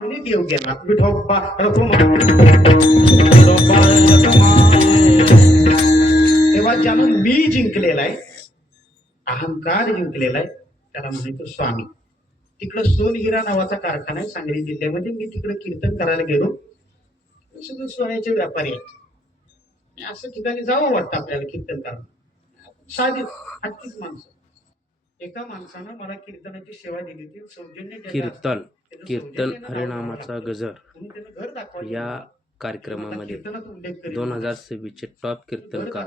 देव गेला विठोबा तेव्हा ज्यानं मी जिंकलेला आहे, अहंकार जिंकलेला आहे, त्याला म्हणायचं स्वामी. तिकडं सोनहिरा नावाचा कारखाना आहे सांगली जिल्ह्यामध्ये. मी तिकडे कीर्तन करायला गेलो. सगळे सोन्याचे व्यापारी आहेत. असं ठिकाणी जावं वाटतं आपल्याला कीर्तन करायला. साधी हत्तीच माणसं. एका माणसानं मला कीर्तनाची सेवा दिली होती. सौजन्य कीर्तन हरिनामाचा गजर या कार्यक्रमामध्ये 2026 चे टॉप कीर्तनकार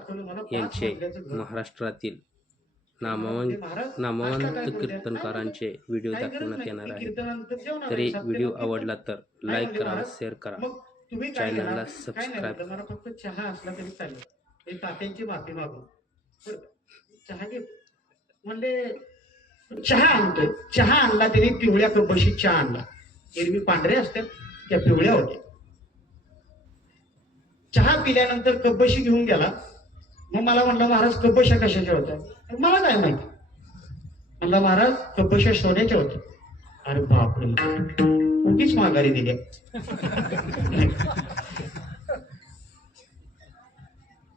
यांचे महाराष्ट्रातील नामवंत कीर्तनकारांचे व्हिडिओ दाखवण्यात येणार आहे. तरी व्हिडिओ आवडला तर लाईक करा, शेअर करा, चॅनलला सबस्क्राईब करा. मला फक्त चहा असला तरी चालेल. तात्यांची माफी मागू. चहा घे म्हणले, चहा आणतो. चहा आणला त्यांनी पिवळ्या कपशी चहा आणला. एरवी पांढऱ्या असतात, त्या पिवळ्या होत्या. चहा पिल्यानंतर कपबशी घेऊन गेला. मग मला म्हणलं, महाराज कपबशा कशाच्या होत्या? मला काय माहिती. म्हणला, महाराज कपबशा सोन्याच्या होत्या. अरे बापरे, उगीच माघारी दिल्या.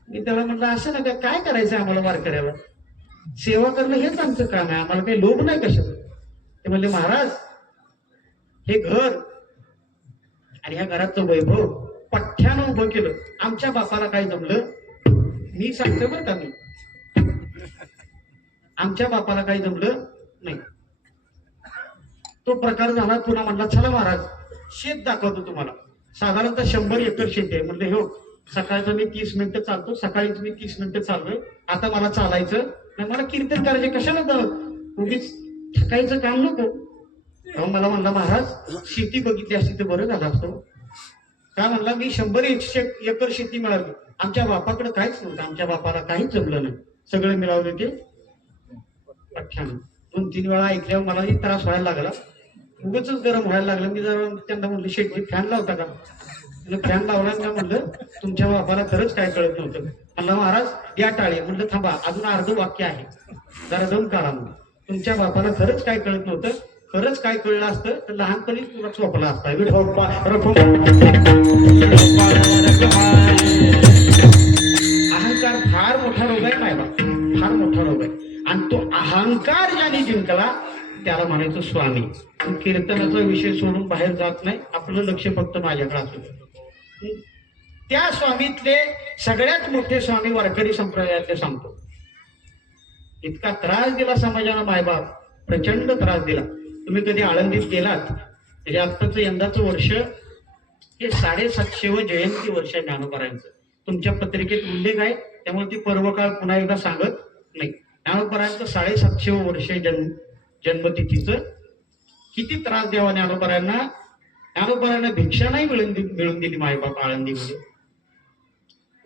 मी त्याला म्हटलं, असं नका, काय करायचं आम्हाला वारकऱ्याला? सेवा करणं हेच आमचं काम आहे, आम्हाला काही लोभ नाही कशात. ते म्हणले, महाराज हे घर आणि ह्या घराचं वैभव पठ्ठ्यानं उभं केलं. आमच्या बापाला काय जमलं, मी सांगतो बरं का, मी आमच्या बापाला काही जमलं नाही. तो प्रकार झाला. पुन्हा म्हणला, चला महाराज शेत दाखवतो तुम्हाला. साधारणतः 100 एकर शेत आहे. म्हणलं, हो सकाळचं मी 30 मिनिटं चालतो, सकाळीच मी 30 मिनिटं चाललोय. आता मला चालायचं नाही, मला कीर्तन करायचे. कशाला जावं, उगीच थकायचं काम नको. मला म्हणला, महाराज शेती बघितली असती तर बरं झालं असतं. काय म्हणला, मी 100 एकर शेती मिळाली. आमच्या बापाकडे काहीच नव्हतं, आमच्या बापाला काहीच जमलं नाही. सगळं मिळवले ते पठ्ठ्यानं. 2-3 वेळा ऐकल्यावर मलाही त्रास व्हायला लागला, उगाच गरम व्हायला लागलं. मी जरा त्यांना म्हणलं, शेती फॅन लावता का? फॅन लावला. मी म्हणलं, तुमच्या बापाला खरंच काय कळत नव्हतं. म्हणलं, महाराज या टाळे. म्हणलं, थांबा, अजून अर्ध वाक्य आहे, जरा दम काढा. म्हणून तुमच्या बापाला खरंच काय कळत नव्हतं. खरंच काय कळलं असतं तर लहानपणी तुला चोपला असता. अहंकार फार मोठा रोग आहे मायबा, फार मोठा रोग आहे. आणि तो अहंकार ज्याने जिंकला त्याला म्हणायचं स्वामी. कीर्तनाचा विषय सोडून बाहेर जात नाही, आपलं लक्ष फक्त माझ्याकडे असू. त्या स्वामीतले सगळ्यात मोठे स्वामी वारकरी संप्रदायातले सांगतो. इतका त्रास दिला समाजानं मायबाप, प्रचंड त्रास दिला. तुम्ही कधी आळंदीत गेलात, म्हणजे आत्ताचं यंदाचं वर्ष हे 750वं जयंती वर्ष ज्ञानोबारायांचं. तुमच्या पत्रिकेत उल्लेख आहे, त्यामुळे ती पर्वकाळ पुन्हा एकदा सांगत नाही. ज्ञानोबारायांचं 750वं वर्ष जन्मतिथीचं. किती त्रास द्यावा ज्ञानोबारायांना. ज्ञानोबारायांना भिक्षा नाही मिळून दिली मायबाप आळंदीमध्ये.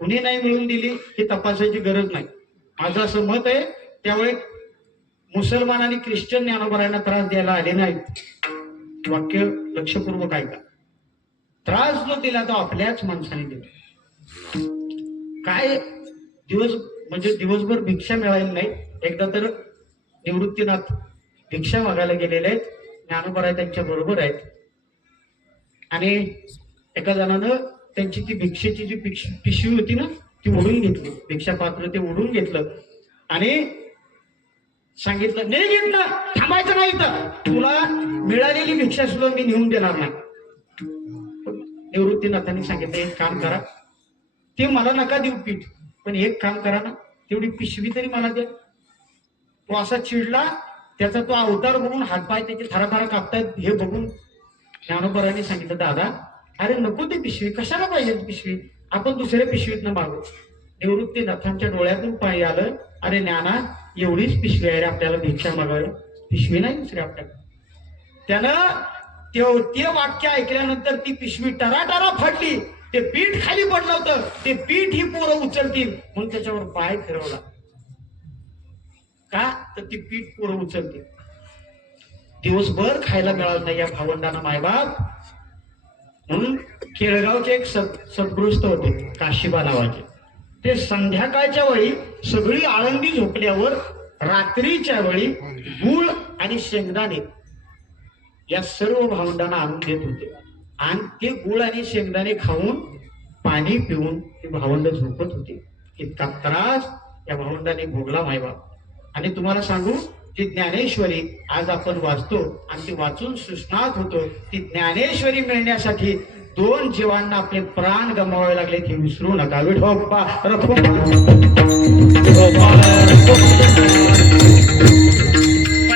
कुणी नाही मिळून दिली ही तपासायची गरज नाही. माझं असं मत आहे, त्यावेळी मुसलमान आणि ख्रिश्चन ज्ञानोबारायांना त्रास द्यायला आले नाहीत. वाक्य लक्षपूर्वक ऐका. त्रास जो दिला तो आपल्याच माणसाने दिला. काय दिवसभर भिक्षा मिळाली नाही. एकदा तर निवृत्तीनाथ भिक्षा मागायला गेलेले आहेत. ज्ञानोबाराय त्यांच्या बरोबर आहेत. आणि एका जणानं त्यांची ती भिक्षेची जी पिशवी होती ना, ती ओढून घेतली. भिक्षा पात्र ते ओढून घेतलं आणि सांगितलं, नाही घेतलं, थांबायचं नाही, तर तुला मिळालेली भिक्षा सुद्धा मी नेऊन देणार नाही. निवृत्तीनाथांनी सांगितलं, एक काम करा, ते मला नका देऊ पीठ, पण एक काम करा ना, तेवढी पिशवी तरी मला द्या. तो असा चिडला. त्याचा तो अवतार बघून हातपाय त्याचे थराथरा कापतायत हे बघून ज्ञानोबारायांनी सांगितलं, दादा अरे नको ते पिशवी, कशाला पाहिजे पिशवी, आपण दुसऱ्या पिशवीतनं मागू. निवृत्तीनाथांच्या डोळ्यातून पाणी आलं, अरे ज्ञाना एवढीच पिशवी आहे रे आपल्याला भिक्षा मागायला, पिशवी नाही दुसरी आपल्याला. त्यानं ते वाक्य ऐकल्यानंतर ती पिशवी टराटरा फाटली. ते पीठ खाली पडलं होतं. ते पीठ ही पोरं उचलतील म्हणून त्याच्यावर पाय फिरवला. का तर ती पीठ पोरं उचलतील. दिवसभर खायला मिळालं नाही या भावंडांना मायबाप. म्हणून केळगावचे एक सद्गृहस्थ होते, काशीबा नावाचे. ते संध्याकाळच्या वेळी सगळी आळंदी झोपल्यावर रात्रीच्या वेळी गूळ आणि शेंगदाणे या सर्व भावंडांना आणून देत होते आणि ते गुळ आणि शेंगदाणे खाऊन पाणी पिऊन ते भावंड झोपत होते. इतका त्रास या भावंडाने भोगला मायबाप. आणि तुम्हाला सांगू, ती ज्ञानेश्वरी आज आपण वाचतो आणि ती वाचून सुस्नात होतो. ती ज्ञानेश्वरी मिळण्यासाठी 2 जीवांना आपले प्राण गमवावे लागले, हे विसरू नका. विठोबा पण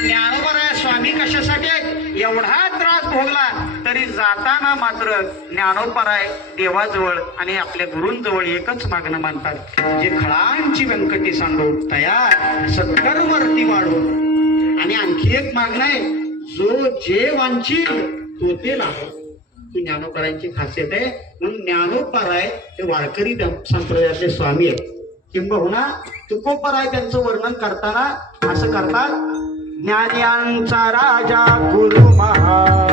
ज्ञानोबा स्वामी कशासाठी एवढा त्रास भोगला तरी जाताना मात्र ज्ञानोपराय देवाजवळ आणि आपल्या गुरूंजवळ एकच मागणं मानतात, जे खळांची व्यंकटी सांडो तयार सत्कर्मवरती वाढो. आणि आणखी एक मागणं आहे, जो जे वांछील तो ते लाभो. ही ज्ञानोपरायांची खासियत आहे. म्हणून ज्ञानोपराय हे वारकरी संप्रदायातले स्वामी आहेत. किंबहुना तुकोपराय त्यांचं वर्णन करताना असं करतात, ज्ञान्यांचा राजा गुरु महाराज,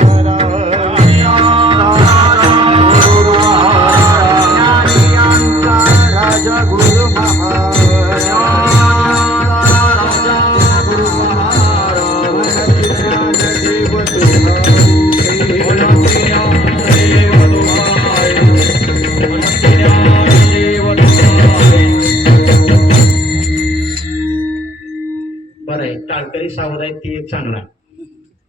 ज्ञान्यांचा राजा गुरु महाराज, बरं आहे. टाळकरी सावध आहेत ते एक चांगला.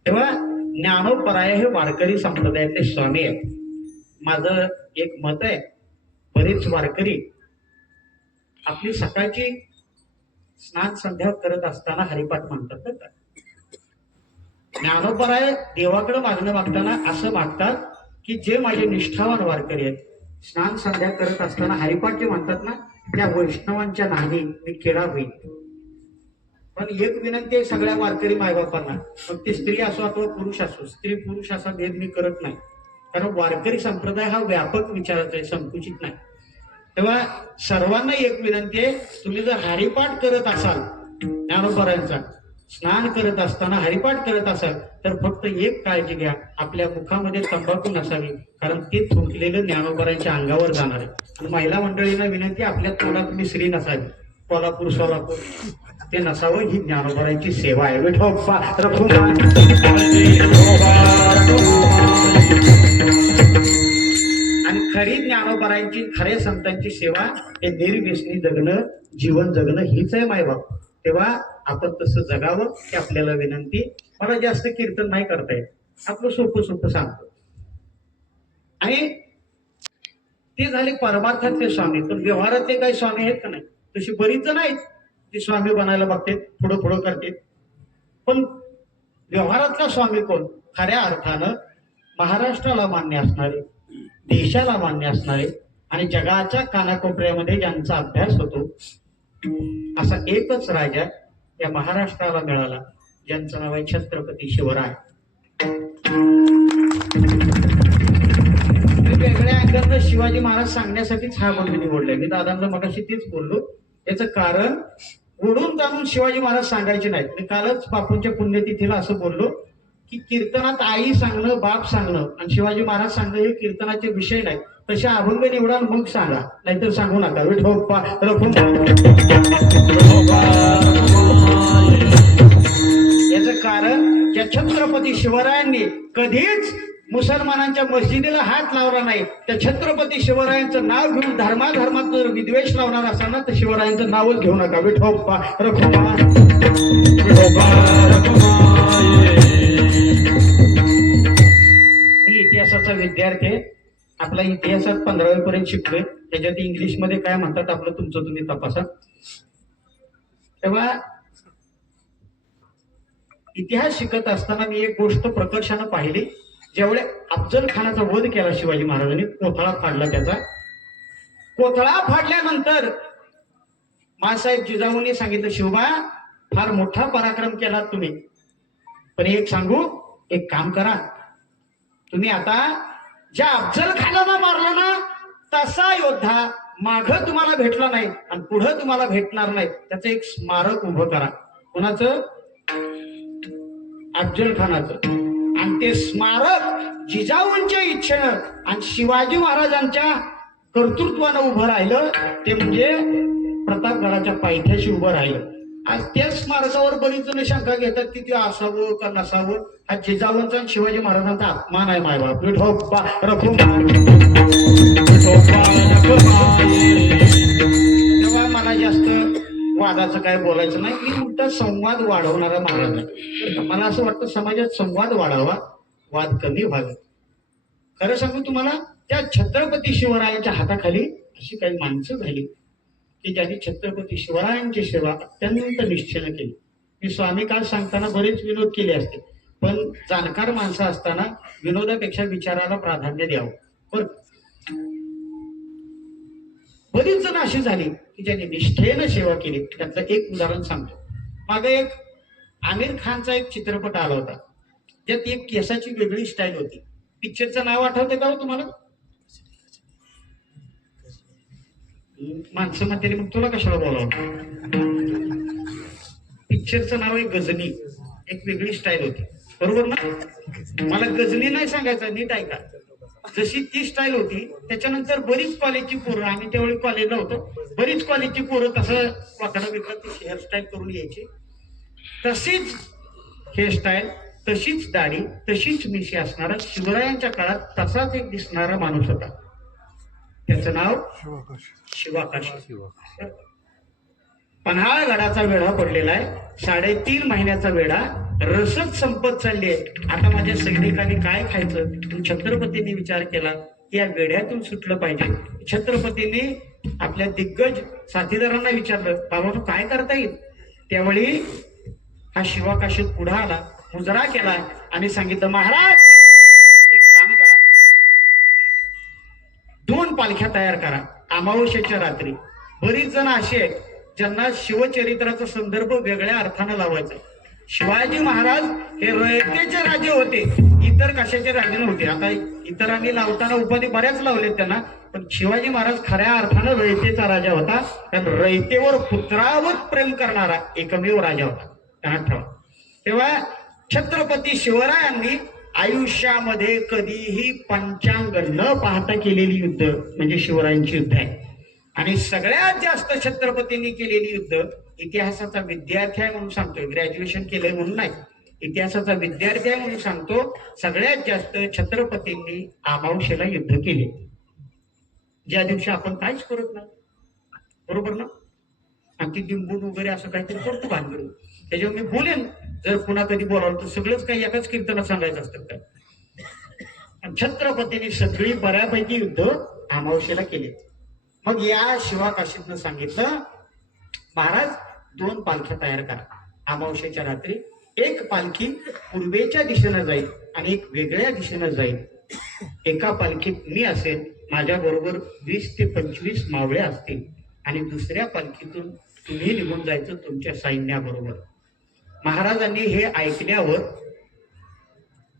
तेव्हा ज्ञानोपराय हे वारकरी संप्रदायातले स्वामी आहेत. माझं एक मत आहे, बरेच वारकरी आपली सकाळची स्नान संध्या करत असताना हरिपाठ म्हणतात बरं का. ज्ञानोपराय देवाकडे मागणं मागताना असं मागतात की जे माझे निष्ठावान वारकरी आहेत, स्नान संध्या करत असताना हरिपाठ जे म्हणतात ना, त्या वैष्णवांच्या नामी मी किडा होईल. पण एक विनंती आहे सगळ्या वारकरी मायबापांना, मग ती स्त्री असो अथवा पुरुष असो, स्त्री पुरुष असा भेद मी करत नाही. कारण वारकरी संप्रदाय हा व्यापक विचाराचा आहे, संकुचित नाही. तेव्हा सर्वांना एक विनंती आहे, तुम्ही जर हरिपाठ करत असाल, ज्ञानोपरायांचा स्नान करत असताना हरिपाठ करत असाल, तर फक्त एक काळजी घ्या, आपल्या मुखामध्ये तंबाखू नसावी, कारण ते थुंकलेलं ज्ञानोपरायांच्या अंगावर जाणार आहे. आणि महिला मंडळींना विनंती, आपल्या तोंडात मिसरी नसावी, कोल्हापूर सोलापूर ते नसावं. ही ज्ञानोबरांची सेवा आहे. विठोबा आणि खरी ज्ञानोबरांची, खऱ्या संतांची सेवा हे निर्व्यसनी जगणं, जीवन जगणं हीच आहे मायबाप. तेव्हा आपण तसं जगावं ही आपल्याला विनंती. मला जास्त कीर्तन नाही करता येत, आपलं सोपं सोपं सांगतो. आणि ते झाले परमार्थातले स्वामी. पण व्यवहारातले काही स्वामी आहेत का नाही, तशी बरीच जण आहेत ते स्वामी बनायला बघतात, पुढं पुढं करतात. पण व्यवहारातला स्वामी कोण, खऱ्या अर्थानं महाराष्ट्राला मान्य असणारे, देशाला मान्य असणारे आणि जगाच्या कानाकोपऱ्यामध्ये ज्यांचा अभ्यास होतो, असा एकच राजा या महाराष्ट्राला मिळाला, ज्यांचं नाव आहे छत्रपती शिवराय. वेगळ्या अँगलनं शिवाजी महाराज सांगण्यासाठीच हा बंधू निवडलाय. मी दादांना मगाशी तेच बोललो. याचं कारण ओढून जाणून शिवाजी महाराज सांगायचे नाहीत. मी कालच बापूंच्या पुण्यतिथीला असं बोललो की कीर्तनात आई सांगणं, बाप सांगणं आणि शिवाजी महाराज सांगणं हे कीर्तनाचे विषय नाही. तसे अभंग निवडा मग सांगा, नाहीतर सांगू नका. विठोबा याचं कारण त्या छत्रपती शिवरायांनी कधीच मुसलमानांच्या मस्जिदीला हात लावला नाही. त्या छत्रपती शिवरायांचं नाव घेऊन धर्माधर्मात जर विद्वेष लावणार असाल ना, तर शिवरायांचं नावच घेऊ नका. विठोबा रखुमा. मी इतिहासाचा विद्यार्थी आहे. आपला इतिहासात 15वी पर्यंत शिकलोय. त्याच्यात इंग्लिशमध्ये काय म्हणतात आपलं तुमचं तुम्ही तपासा. तेव्हा इतिहास शिकत असताना मी एक गोष्ट प्रकर्षानं पाहिली. ज्यावेळी अफजल खानाचा वध केला शिवाजी महाराजांनी, कोथळा फाडला त्याचा. कोथळा फाडल्यानंतर मासाहेब जिजाऊंनी सांगितलं, शिवबा फार मोठा पराक्रम केला तुम्ही, पण एक सांगू, एक काम करा, तुम्ही आता ज्या अफजल खानाला मारलं ना, तसा योद्धा मागं तुम्हाला भेटला नाही आणि पुढं तुम्हाला भेटणार नाही, त्याचं एक स्मारक उभं करा. कोणाचं? अफजल खानाचं. आणि ते स्मारक जिजाऊंच्या इच्छेनं आणि शिवाजी महाराजांच्या कर्तृत्वानं उभं राहिलं. ते म्हणजे प्रतापगडाच्या पायथ्याशी उभं राहिलं. आज त्याच मार्गावर बरीच जण शंका घेतात की ते असावं का नसावं. हा जिजाऊंचा आणि शिवाजी महाराजांचा अपमान आहे मायबाप. विठोबा रखुमाई, विठोबा रखुमाई. तेव्हा मला जास्त वादाचं काय बोलायचं नाही. मी उलटा संवाद वाढवणारा महाराज आहे. मला असं वाटतं समाजात संवाद वाढावा, वाद कमी व्हावे. खरं सांगू तुम्हाला, त्या छत्रपती शिवरायांच्या हाताखाली अशी काही माणसं झाली की ज्यांनी छत्रपती शिवरायांची सेवा अत्यंत निष्ठेने केली. मी स्वामी काळ सांगताना बरेच विनोद केले असते, पण जाणकार माणसं असताना विनोदापेक्षा विचाराला प्राधान्य द्यावं. बरं, बरीच जण अशी झाली की ज्यांनी निष्ठेनं सेवा केली. त्यातलं एक उदाहरण सांगतो. मागे एक आमिर खानचा एक चित्रपट आला होता, त्यात एक केसाची वेगळी स्टाईल होती. पिक्चरचं नाव आठवते का हो तुम्हाला? माणसं म्हणते मग तुला कशाला बोलावं. पिक्चरचं नाव आहे गजनी. एक वेगळी स्टाईल होती, बरोबर ना? मला गजनी नाही सांगायचं, नीट ऐका. जशी ती स्टाईल होती, त्याच्यानंतर बरीच कॉलेजची पोरं, आम्ही त्यावेळी कॉलेजला होतो, बरीच कॉलेजची पोरं तसं वाकडा बिकडा ती हेअरस्टाईल करून यायची. तशीच हेअरस्टाईल, तशीच दाढी, तशीच मिशी असणारा शिवरायांच्या काळात तसाच एक दिसणारा माणूस होता. त्याचं नाव शिवाकाशी. पन्हाळगडाचा वेढा पडलेला आहे. 3.5 महिन्याचा वेढा. रसद संपत चालली आहे. आता माझ्या सैनिकांनी काय खायचं? छत्रपतींनी विचार केला की या वेढ्यातून सुटलं पाहिजे. छत्रपतींनी आपल्या दिग्गज साथीदारांना विचारलं, बाबा काय करता येईल? त्यावेळी हा शिवाकाशीत पुढे आला, मुजरा केला आणि सांगितलं, महाराज एक काम करा, 2 पालख्या तयार करा अमावस्येच्या रात्री. बरीच जण अशी आहेत ज्यांना शिवचरित्राचा संदर्भ वेगळ्या अर्थानं लावायचा. शिवाजी महाराज हे रयतेचे राजे होते, इतर कशाचे राजे नव्हते. आता इतरांनी लावताना उपाधी बऱ्याच लावलेत त्यांना, पण शिवाजी महाराज खऱ्या अर्थानं रयतेचा राजा होता. कारण रयतेवर पुत्रावत प्रेम करणारा एकमेव राजा होता, ध्यानात ठेवा. तेव्हा छत्रपती शिवरायांनी आयुष्यामध्ये कधीही पंचांग न पाहता केलेली युद्ध म्हणजे शिवरायांची युद्ध आहे. आणि सगळ्यात जास्त छत्रपतींनी केलेली युद्ध, इतिहासाचा विद्यार्थी आहे म्हणून सांगतोय, ग्रॅज्युएशन केलंय म्हणून नाही, इतिहासाचा विद्यार्थी आहे म्हणून सांगतो, सगळ्यात जास्त छत्रपतींनी अमावस्येला युद्ध केले, ज्या दिवशी आपण काहीच करत नाही, बरोबर ना? आणि ती डिंबून वगैरे असं काहीतरी करतो भानगड. त्याच्यावर मी बोलेन, जर पुन्हा कधी बोलावलं तर सगळंच काही एकाच कीर्तनात सांगायचं असतं काय. छत्रपतींनी सगळी बऱ्यापैकी युद्ध अमावस्येला केली. मग या शिवाकाशीतनं सांगितलं, महाराज 2 पालख्या तयार करा अमावस्येच्या रात्री. एक पालखी पूर्वेच्या दिशेनं जाईल आणि एक वेगळ्या दिशेनं जाईल. एका पालखीत मी असेल, माझ्या बरोबर 20 ते 25 मावळे असतील, आणि दुसऱ्या पालखीतून तुम्ही निघून जायचं तुमच्या सैन्याबरोबर. महाराजांनी हे ऐकल्यावर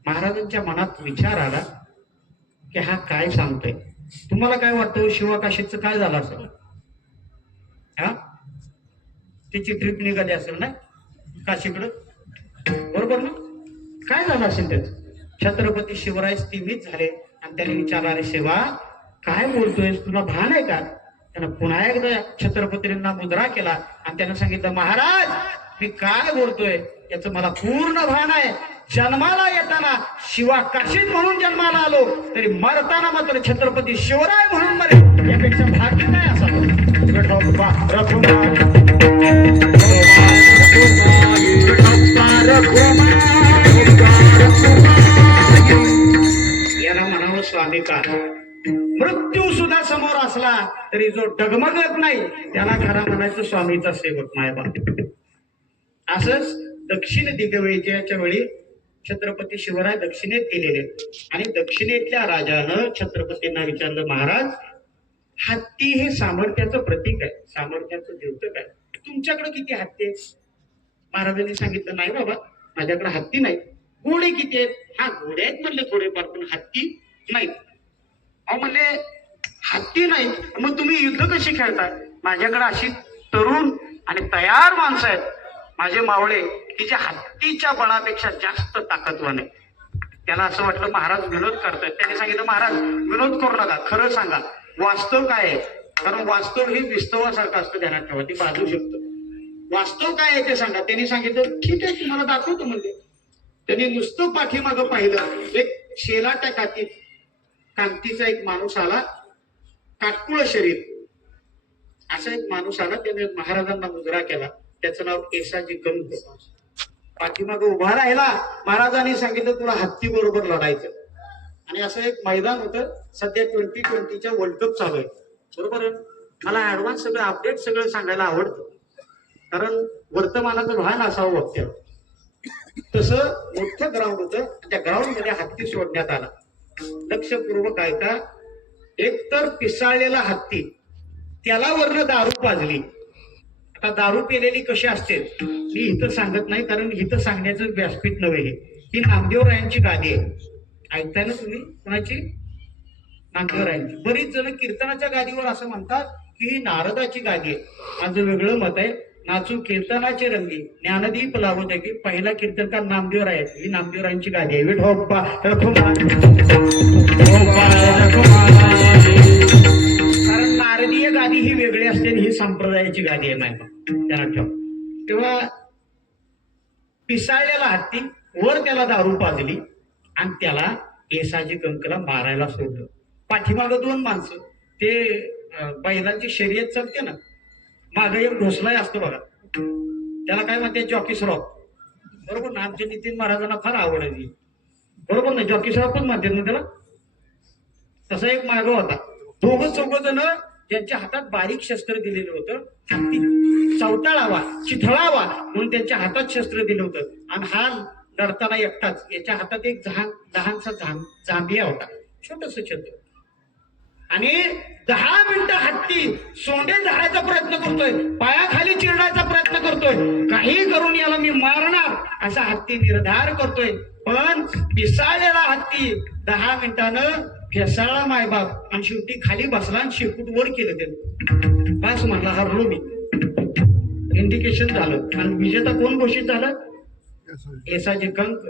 महाराजांच्या मनात विचार आला की हा काय सांगतोय. तुम्हाला काय वाटतं शिवाकाशीचं काय झालं असेल? हा, त्याची ट्रिप निघाली असेल ना काशीकडं, बरोबर ना? काय झालं असेल त्याच? छत्रपती शिवराय स्थिमित झाले आणि त्याने विचारलं, अरे शिवा काय बोलतोय, तुला भान आहे का? त्यानं पुन्हा एकदा छत्रपतींना मुद्रा केला आणि त्यानं सांगितलं, महाराज मी काय बोलतोय याचं मला पूर्ण भान आहे. जन्माला येताना शिवाकाशीत म्हणून जन्माला आलो, तरी मरताना मात्र छत्रपती शिवराय म्हणून मरे, यापेक्षा भाग्य नाही असावं. याला म्हणावं स्वामी का. मृत्यू सुद्धा समोर असला तरी जो डगमगत नाही त्याला खरा म्हणायचं स्वामीचा सेवक मायबाप. असंच दक्षिण दिग्विजयाच्या वेळी छत्रपती शिवराय दक्षिणेत गेलेले आणि दक्षिणेतल्या राजानं छत्रपतींना विचारलं, महाराज हत्ती हे सामर्थ्याचं प्रतीक आहे, सामर्थ्याचं द्योतक आहे, तुमच्याकडे किती हत्ती आहेत? महाराजांनी सांगितलं, नाही बाबा माझ्याकडे हत्ती नाही. घोडे किती आहेत? हा घोडे आहेत म्हणले थोडेफार, पण हत्ती नाहीत. अहो म्हणले हत्ती नाही, मग तुम्ही युद्ध कशी खेळताय? माझ्याकडे अशी तरुण आणि तयार माणसं आहेत माझे मावळे की जे हत्तीच्या बळापेक्षा जास्त ताकदवान आहे. त्याला असं वाटलं महाराज विनोद करतायत. त्याने सांगितलं, महाराज विनोद करू नका, खरं सांगा वास्तव काय आहे? कारण वास्तव हे विस्तवासारखं असतं, ध्यानात ठेवा, ती बाजू शकतं. वास्तव काय आहे ते सांगा. त्यांनी सांगितलं ठीक आहे तुम्हाला दाखवतो म्हणजे. त्यांनी नुसतं पाठीमागं पाहिलं, एक शेलाट्या कांतीचा एक माणूस आला, काटकुळ शरीर असा एक माणूस आला. त्याने महाराजांना मुजरा केला. त्याचं नाव केसाजी कंक. पाठीमागं उभा राहिला. महाराजांनी सांगितलं तुला हत्ती बरोबर लढायचं. आणि असं एक मैदान होतं. सध्या 2020च्या वर्ल्ड कप चालू आहे, बरोबर आहे. मला ऍडव्हान्स सगळं अपडेट सगळं सांगायला आवडतं, कारण वर्तमानाचं भान असावं वक्त्यावर. तसं मोठं ग्राउंड होतं. त्या ग्राउंड मध्ये हत्ती सोडण्यात आला. लक्षपूर्वक ऐका. एकतर पिसाळलेला हत्ती, त्याला वरनं दारू पाजली. आता दारू पिलेली कशी असते मी इथं सांगत नाही, कारण इथं सांगण्याचं व्यासपीठ नव्हे. ही नामदेवरायांची गादी आहे. ऐकताय ना तुम्ही? कोणाची? नामदेवरायांची. बरीच जण कीर्तनाच्या गादीवर असं म्हणतात की ही नारदाची गादी आहे. माझं वेगळं मत आहे. नाचू कीर्तनाचे रंगी, ज्ञानदीप लावू दे की पहिला कीर्तनकार नामदेवराय आहेत. ही नामदेवरायांची गादी आहे. विठोबा कारण नारदीय गादी ही वेगळी असते, ही संप्रदायाची गादी आहे. नाही त्याला ठेव. तेव्हा पिसाळलेला हत्ती, वर त्याला दारू पाजली आणि त्याला केसाजी कंकला मारायला सोडलं. पाठीमागं दोन माणसं, ते बैलांची शर्यत चालते ना, मागं एक ढोसलाय असतो बघा, त्याला काय म्हणते जॉकी श्रॉफ, बरोबर ना. आमच्या नितीन महाराजांना फार आवड आहे, बरोबर ना. जॉकी श्रॉफ पण म्हणतात ना त्याला. तसा एक माग होता. दोघं चौघ जण ज्यांच्या हातात बारीक शस्त्र दिलेलं होतं, हत्ती चवताळावा, चिथळावा म्हणून त्यांच्या हातात शस्त्र दिलं होतं. आणि हा लढताना एकटाच. याच्या हातात एक लहानसा जांभिया होता, छोटस छत्र. आणि 10 मिनिटं हत्ती सोंडे धरायचा प्रयत्न करतोय, पायाखाली चिरडायचा प्रयत्न करतोय, काही करून याला मी मारणार असा हत्ती निर्धार करतोय. पण पिसाळलेला हत्ती 10 मिनिटानं फेसाळला मायबाप आणि शेवटी खाली बसला आणि शेपूट वर केलं त्यानं. बस म्हणला हरलो मी. इंडिकेशन झालं. आणि विजेता कोण घोषित झालं? केसाजी कंक.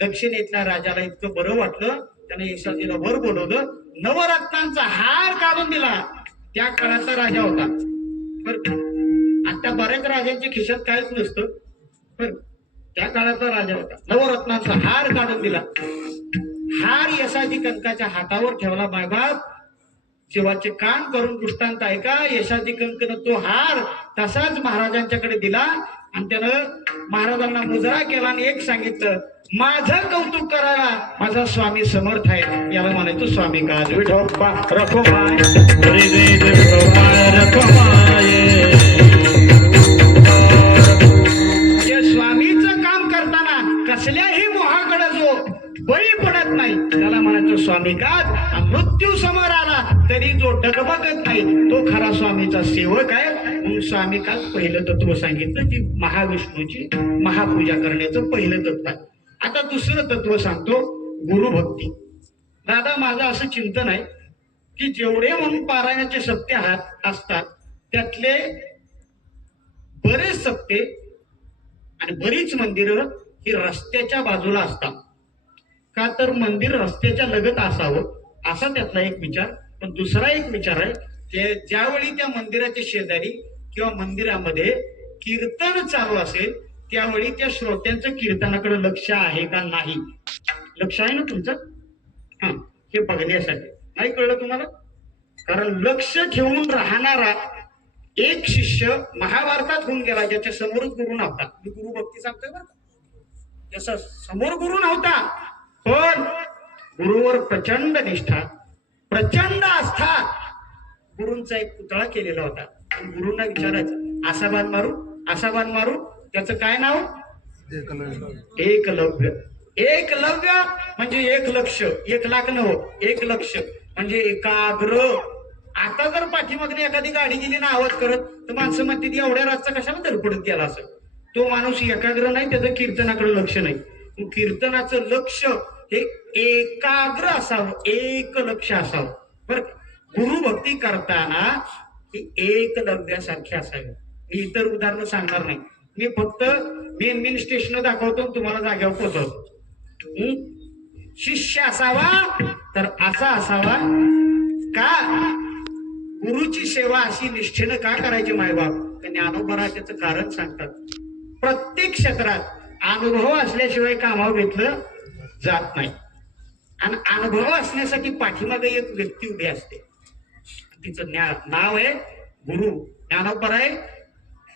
दक्षिणेतल्या राजाला इतकं बरं वाटलं, त्याने केसाजीला वर बोलवलं, नवरत्नांचा हार काढून दिला. त्या काळाचा राजा होता. आता बऱ्याच राजांच्या खिशात काहीच नसतं, पण त्या काळाचा राजा होता. नवरत्नांचा हार काढून दिला. हार यशाजी कंकाच्या हातावर ठेवला. मायबाप शिवाचे कान करून दृष्टांत ऐका. यशाजी कंकनं तो हार तसाच महाराजांच्याकडे दिला आणि त्यानं महाराजांना मुजरा केला आणि एक सांगितलं, माझं कौतुक करायला माझा स्वामी समर्थ आहे. याला म्हणायचं स्वामी काज. विठोबा रखुमाय स्वामीचं काम करताना कसल्याही मोहाकडे जो बळी पडत नाही त्याला म्हणायचं स्वामी काज. मृत्यू समोर आला तरी जो डगमगत नाही तो खरा स्वामीचा सेवक आहे. म्हणून स्वामी काज पहिलं तत्व सांगितलं, जी महाविष्णूची महापूजा करण्याचं पहिलं तत्व आहे. आता दुसरं तत्व सांगतो, गुरुभक्ती. दादा माझं असं चिंतन आहे की जेवढे म्हणून पारायणाचे सप्ते असतात त्यातले बरेच सप्ते आणि बरीच मंदिरं ही रस्त्याच्या बाजूला असतात. का तर मंदिर रस्त्याच्या लगत असावं असा त्यातला एक विचार. पण दुसरा एक विचार आहे की ज्यावेळी त्या मंदिराच्या शेजारी किंवा मंदिरामध्ये कीर्तन चालू असेल त्यावेळी त्या श्रोत्यांचं कीर्तनाकडे लक्ष आहे का नाही. लक्ष आहे ना तुमचं? हा, हे बघण्यासाठी. नाही कळलं तुम्हाला? कारण लक्ष ठेवून राहणारा एक शिष्य महाभारतात होऊन गेला, ज्याच्या समोरच गुरु नव्हता. मी गुरु भक्ती सांगतोय बरं का. जसं समोर गुरु नव्हता, पण गुरुवर प्रचंड निष्ठा, प्रचंड आस्था. गुरूंचा एक पुतळा केलेला होता. गुरुंना विचारायचं, असा बाण मारू, असा बाण मारू. त्याचं काय नाव? एकलव्य. एकलव्य म्हणजे 1 लक्ष. 1 लाख नव, 1 लक्ष म्हणजे एकाग्र. आता जर पाठीमागने एखादी गाडी गेली ना आवाज करत, तर माणसं म्हणते एवढ्या रातचा कशाला धडपडत गेला असं. तो माणूस एकाग्र नाही, त्याचं कीर्तनाकडे लक्ष नाही. कीर्तनाचं लक्ष हे एकाग्र असावं, 1 लक्ष असावं. बरं, गुरुभक्ती करताना ही एकलव्यासारखी असावी. मी इतर उदाहरणं सांगणार नाही. मी फक्त मेन स्टेशन दाखवतो, तुम्हाला जागेवर पोहोचवतो. शिष्य असावा तर असा असावा. का? गुरुची सेवा अशी निष्ठेनं का करायची मायबाप? ज्ञानोबा त्याचं कारण सांगतात. प्रत्येक क्षेत्रात अनुभव असल्याशिवाय कामावर घेतलं जात नाही. आणि अनुभव असण्यासाठी पाठीमागे एक व्यक्ती उभी असते, तिचं नाव आहे गुरु. ज्ञानोबा आहे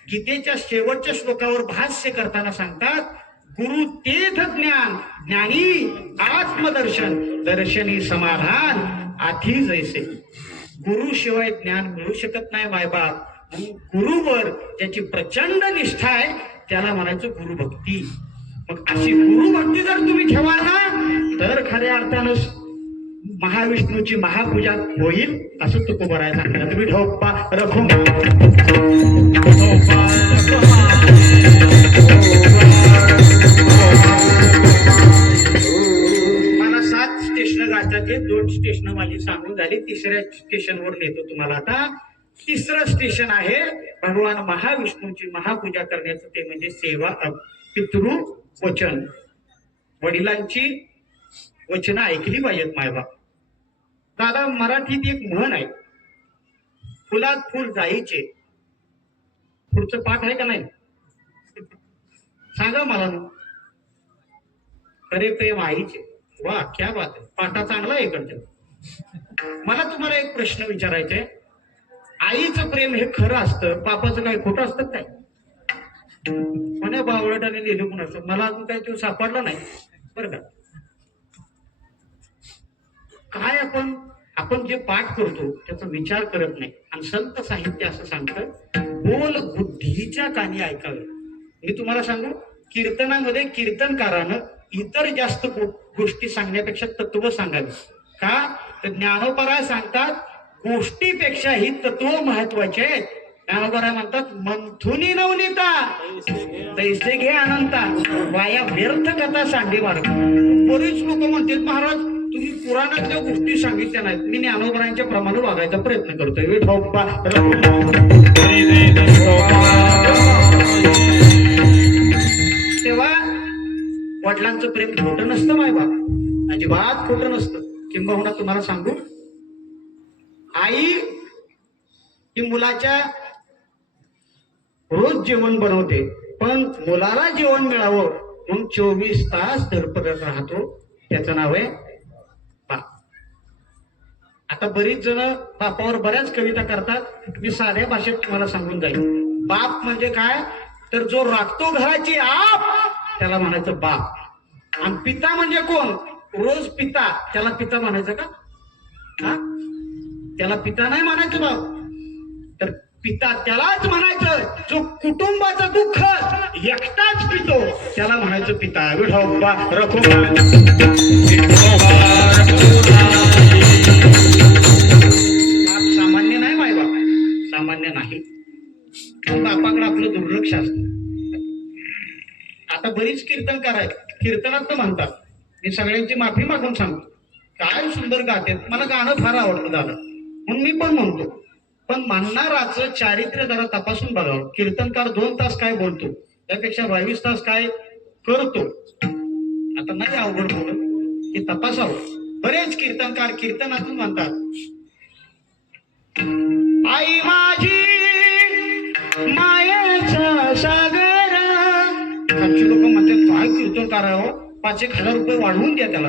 गीतेच्या शेवटच्या श्लोकावर भाष्य करताना सांगतात, गुरु तेथ ज्ञान ज्ञानी आत्मदर्शन दर्शनी समाधान आधी जैसे. गुरु शिवाय ज्ञान मिळू शकत नाही मायबाप. गुरुवर ज्याची प्रचंड निष्ठा आहे त्याला म्हणायचं गुरुभक्ती. मग अशी गुरुभक्ती जर तुम्ही ठेवाल ना तर खऱ्या अर्थानं महाविष्णूची महापूजा होईल असं तुकोबराय सांगितलं. तुम्ही ढोपा रखो मला 7 स्टेशन गाठाचे 2 स्टेशन माझी सांगून झाली. तिसऱ्या स्टेशनवर नेतो तुम्हाला. आता तिसरं स्टेशन आहे भगवान महाविष्णूची महापूजा करण्याचं, ते म्हणजे सेवा पितृ वचन. वडिलांची वचनं ऐकली पाहिजेत मायबाप. दादा मराठीत एक म्हण आहे, फुलात फुल जायचे. पुढचं पाठ आहे का नाही सांगा मला. खरे प्रेम आईचे. वा क्या बात आहे, पाठा चांगला आहे इकडचं. मला तुम्हाला एक प्रश्न विचारायचा आहे, आईचं प्रेम हे खरं असतं, बापाचं काय खोटं असतं काय? म्हणे बावळटाने लिहिलं कोण असतं, मला अजून काही तो सापडला नाही बरं का. काय आपण जे पाठ करतो त्याचा विचार करत नाही. आणि संत साहित्य असं सांगतं, बोल बुद्धीच्या कानी ऐकावे. मी तुम्हाला सांगू, कीर्तनामध्ये कीर्तनकारानं इतर जास्त गोष्टी सांगण्यापेक्षा तत्व सांगावी. का तर ज्ञानोबा सांगतात गोष्टीपेक्षा ही तत्व महत्वाचे आहेत. ज्ञानोबा म्हणतात मंथुनी नवनीता तैसे घे अनंता वाया व्यर्थ कथा सांगे मार्ग. बरीच लोक म्हणतात महाराज तुम्ही पुराणातल्या गोष्टी सांगितल्या नाहीत. मी ज्ञानोबरांच्या प्रमाणे वागायचा प्रयत्न करतोय. तेव्हा वडिलांचं प्रेम खोटं नसतं मायबाप, अजिबात खोटं नसतं. किंबहुना तुम्हाला सांगू, आई ही मुलाच्या रोज जेवण बनवते, पण मुलाला जेवण मिळावं म्हणून 24 तास धडपडत राहतो. त्याचं नाव आहे बाप. आता बरीच जण बापावर बऱ्याच कविता करतात. मी साध्या भाषेत तुम्हाला सांगून जाईल. बाप म्हणजे काय तर जो राखतो घराची आप त्याला म्हणायचं बाप. आणि पिता म्हणजे कोण? रोज पिता, त्याला पिता म्हणायचं का? हा, त्याला पिता नाही म्हणायचं बाप, तर पिता त्यालाच म्हणायचं जो कुटुंबाचं दुःख एकटाच पितो त्याला म्हणायचं पिता. विठोबा रखोबा. बाप सामान्य नाही मायबाप, सामान्य नाही. बापाकडे आपलं दुर्लक्ष असतं. आता बरीच कीर्तनकार आहेत, कीर्तनात म्हणतात, मी सगळ्यांची माफी मागून सांगतो, काय सुंदर गातात, मला गाणं फार आवडतं दादा म्हणून मी पण म्हणतो. पण म्हणणाराचं चारित्र्य जरा तपासून बघावं. कीर्तनकार 2 तास काय बोलतो त्यापेक्षा 22 तास काय करतो. आता नाही अवघड बोलत, हे तपासावं. बरेच कीर्तनकार कीर्तनातून म्हणतात, आई माझी मायेचा सागर. खालची लोक म्हणतात काय कीर्तनकार आहे हो, 5,000 रुपये वाढवून द्या त्याला.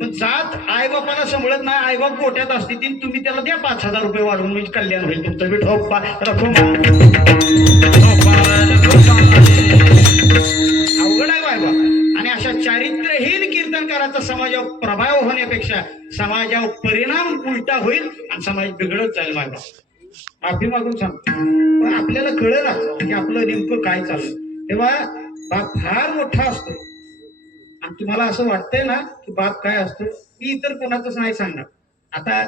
पण जात आई बापाला सांभाळत नाही, आई बाप गोट्यात असतील, तुम्ही त्याला द्या 5,000 रुपये वाढवून, म्हणजे कल्याण होईल तुमचं. विठोबा रखोबा. अवघड आहे बाय बाप. आणि अशा चारित्र्यहीन कीर्तनकाराचा समाजावर प्रभाव होण्यापेक्षा समाजावर परिणाम उलटा होईल आणि समाज बिघडत जाईल बाय बाप. माफी मागून सांगतो, पण आपल्याला कळलं की आपलं नेमकं काय चाललं. तेव्हा बाप फार मोठा असतो. आणि तुम्हाला असं वाटतंय ना की बाप काय असतो, मी इतर कोणाचंच नाही सांगणार. आता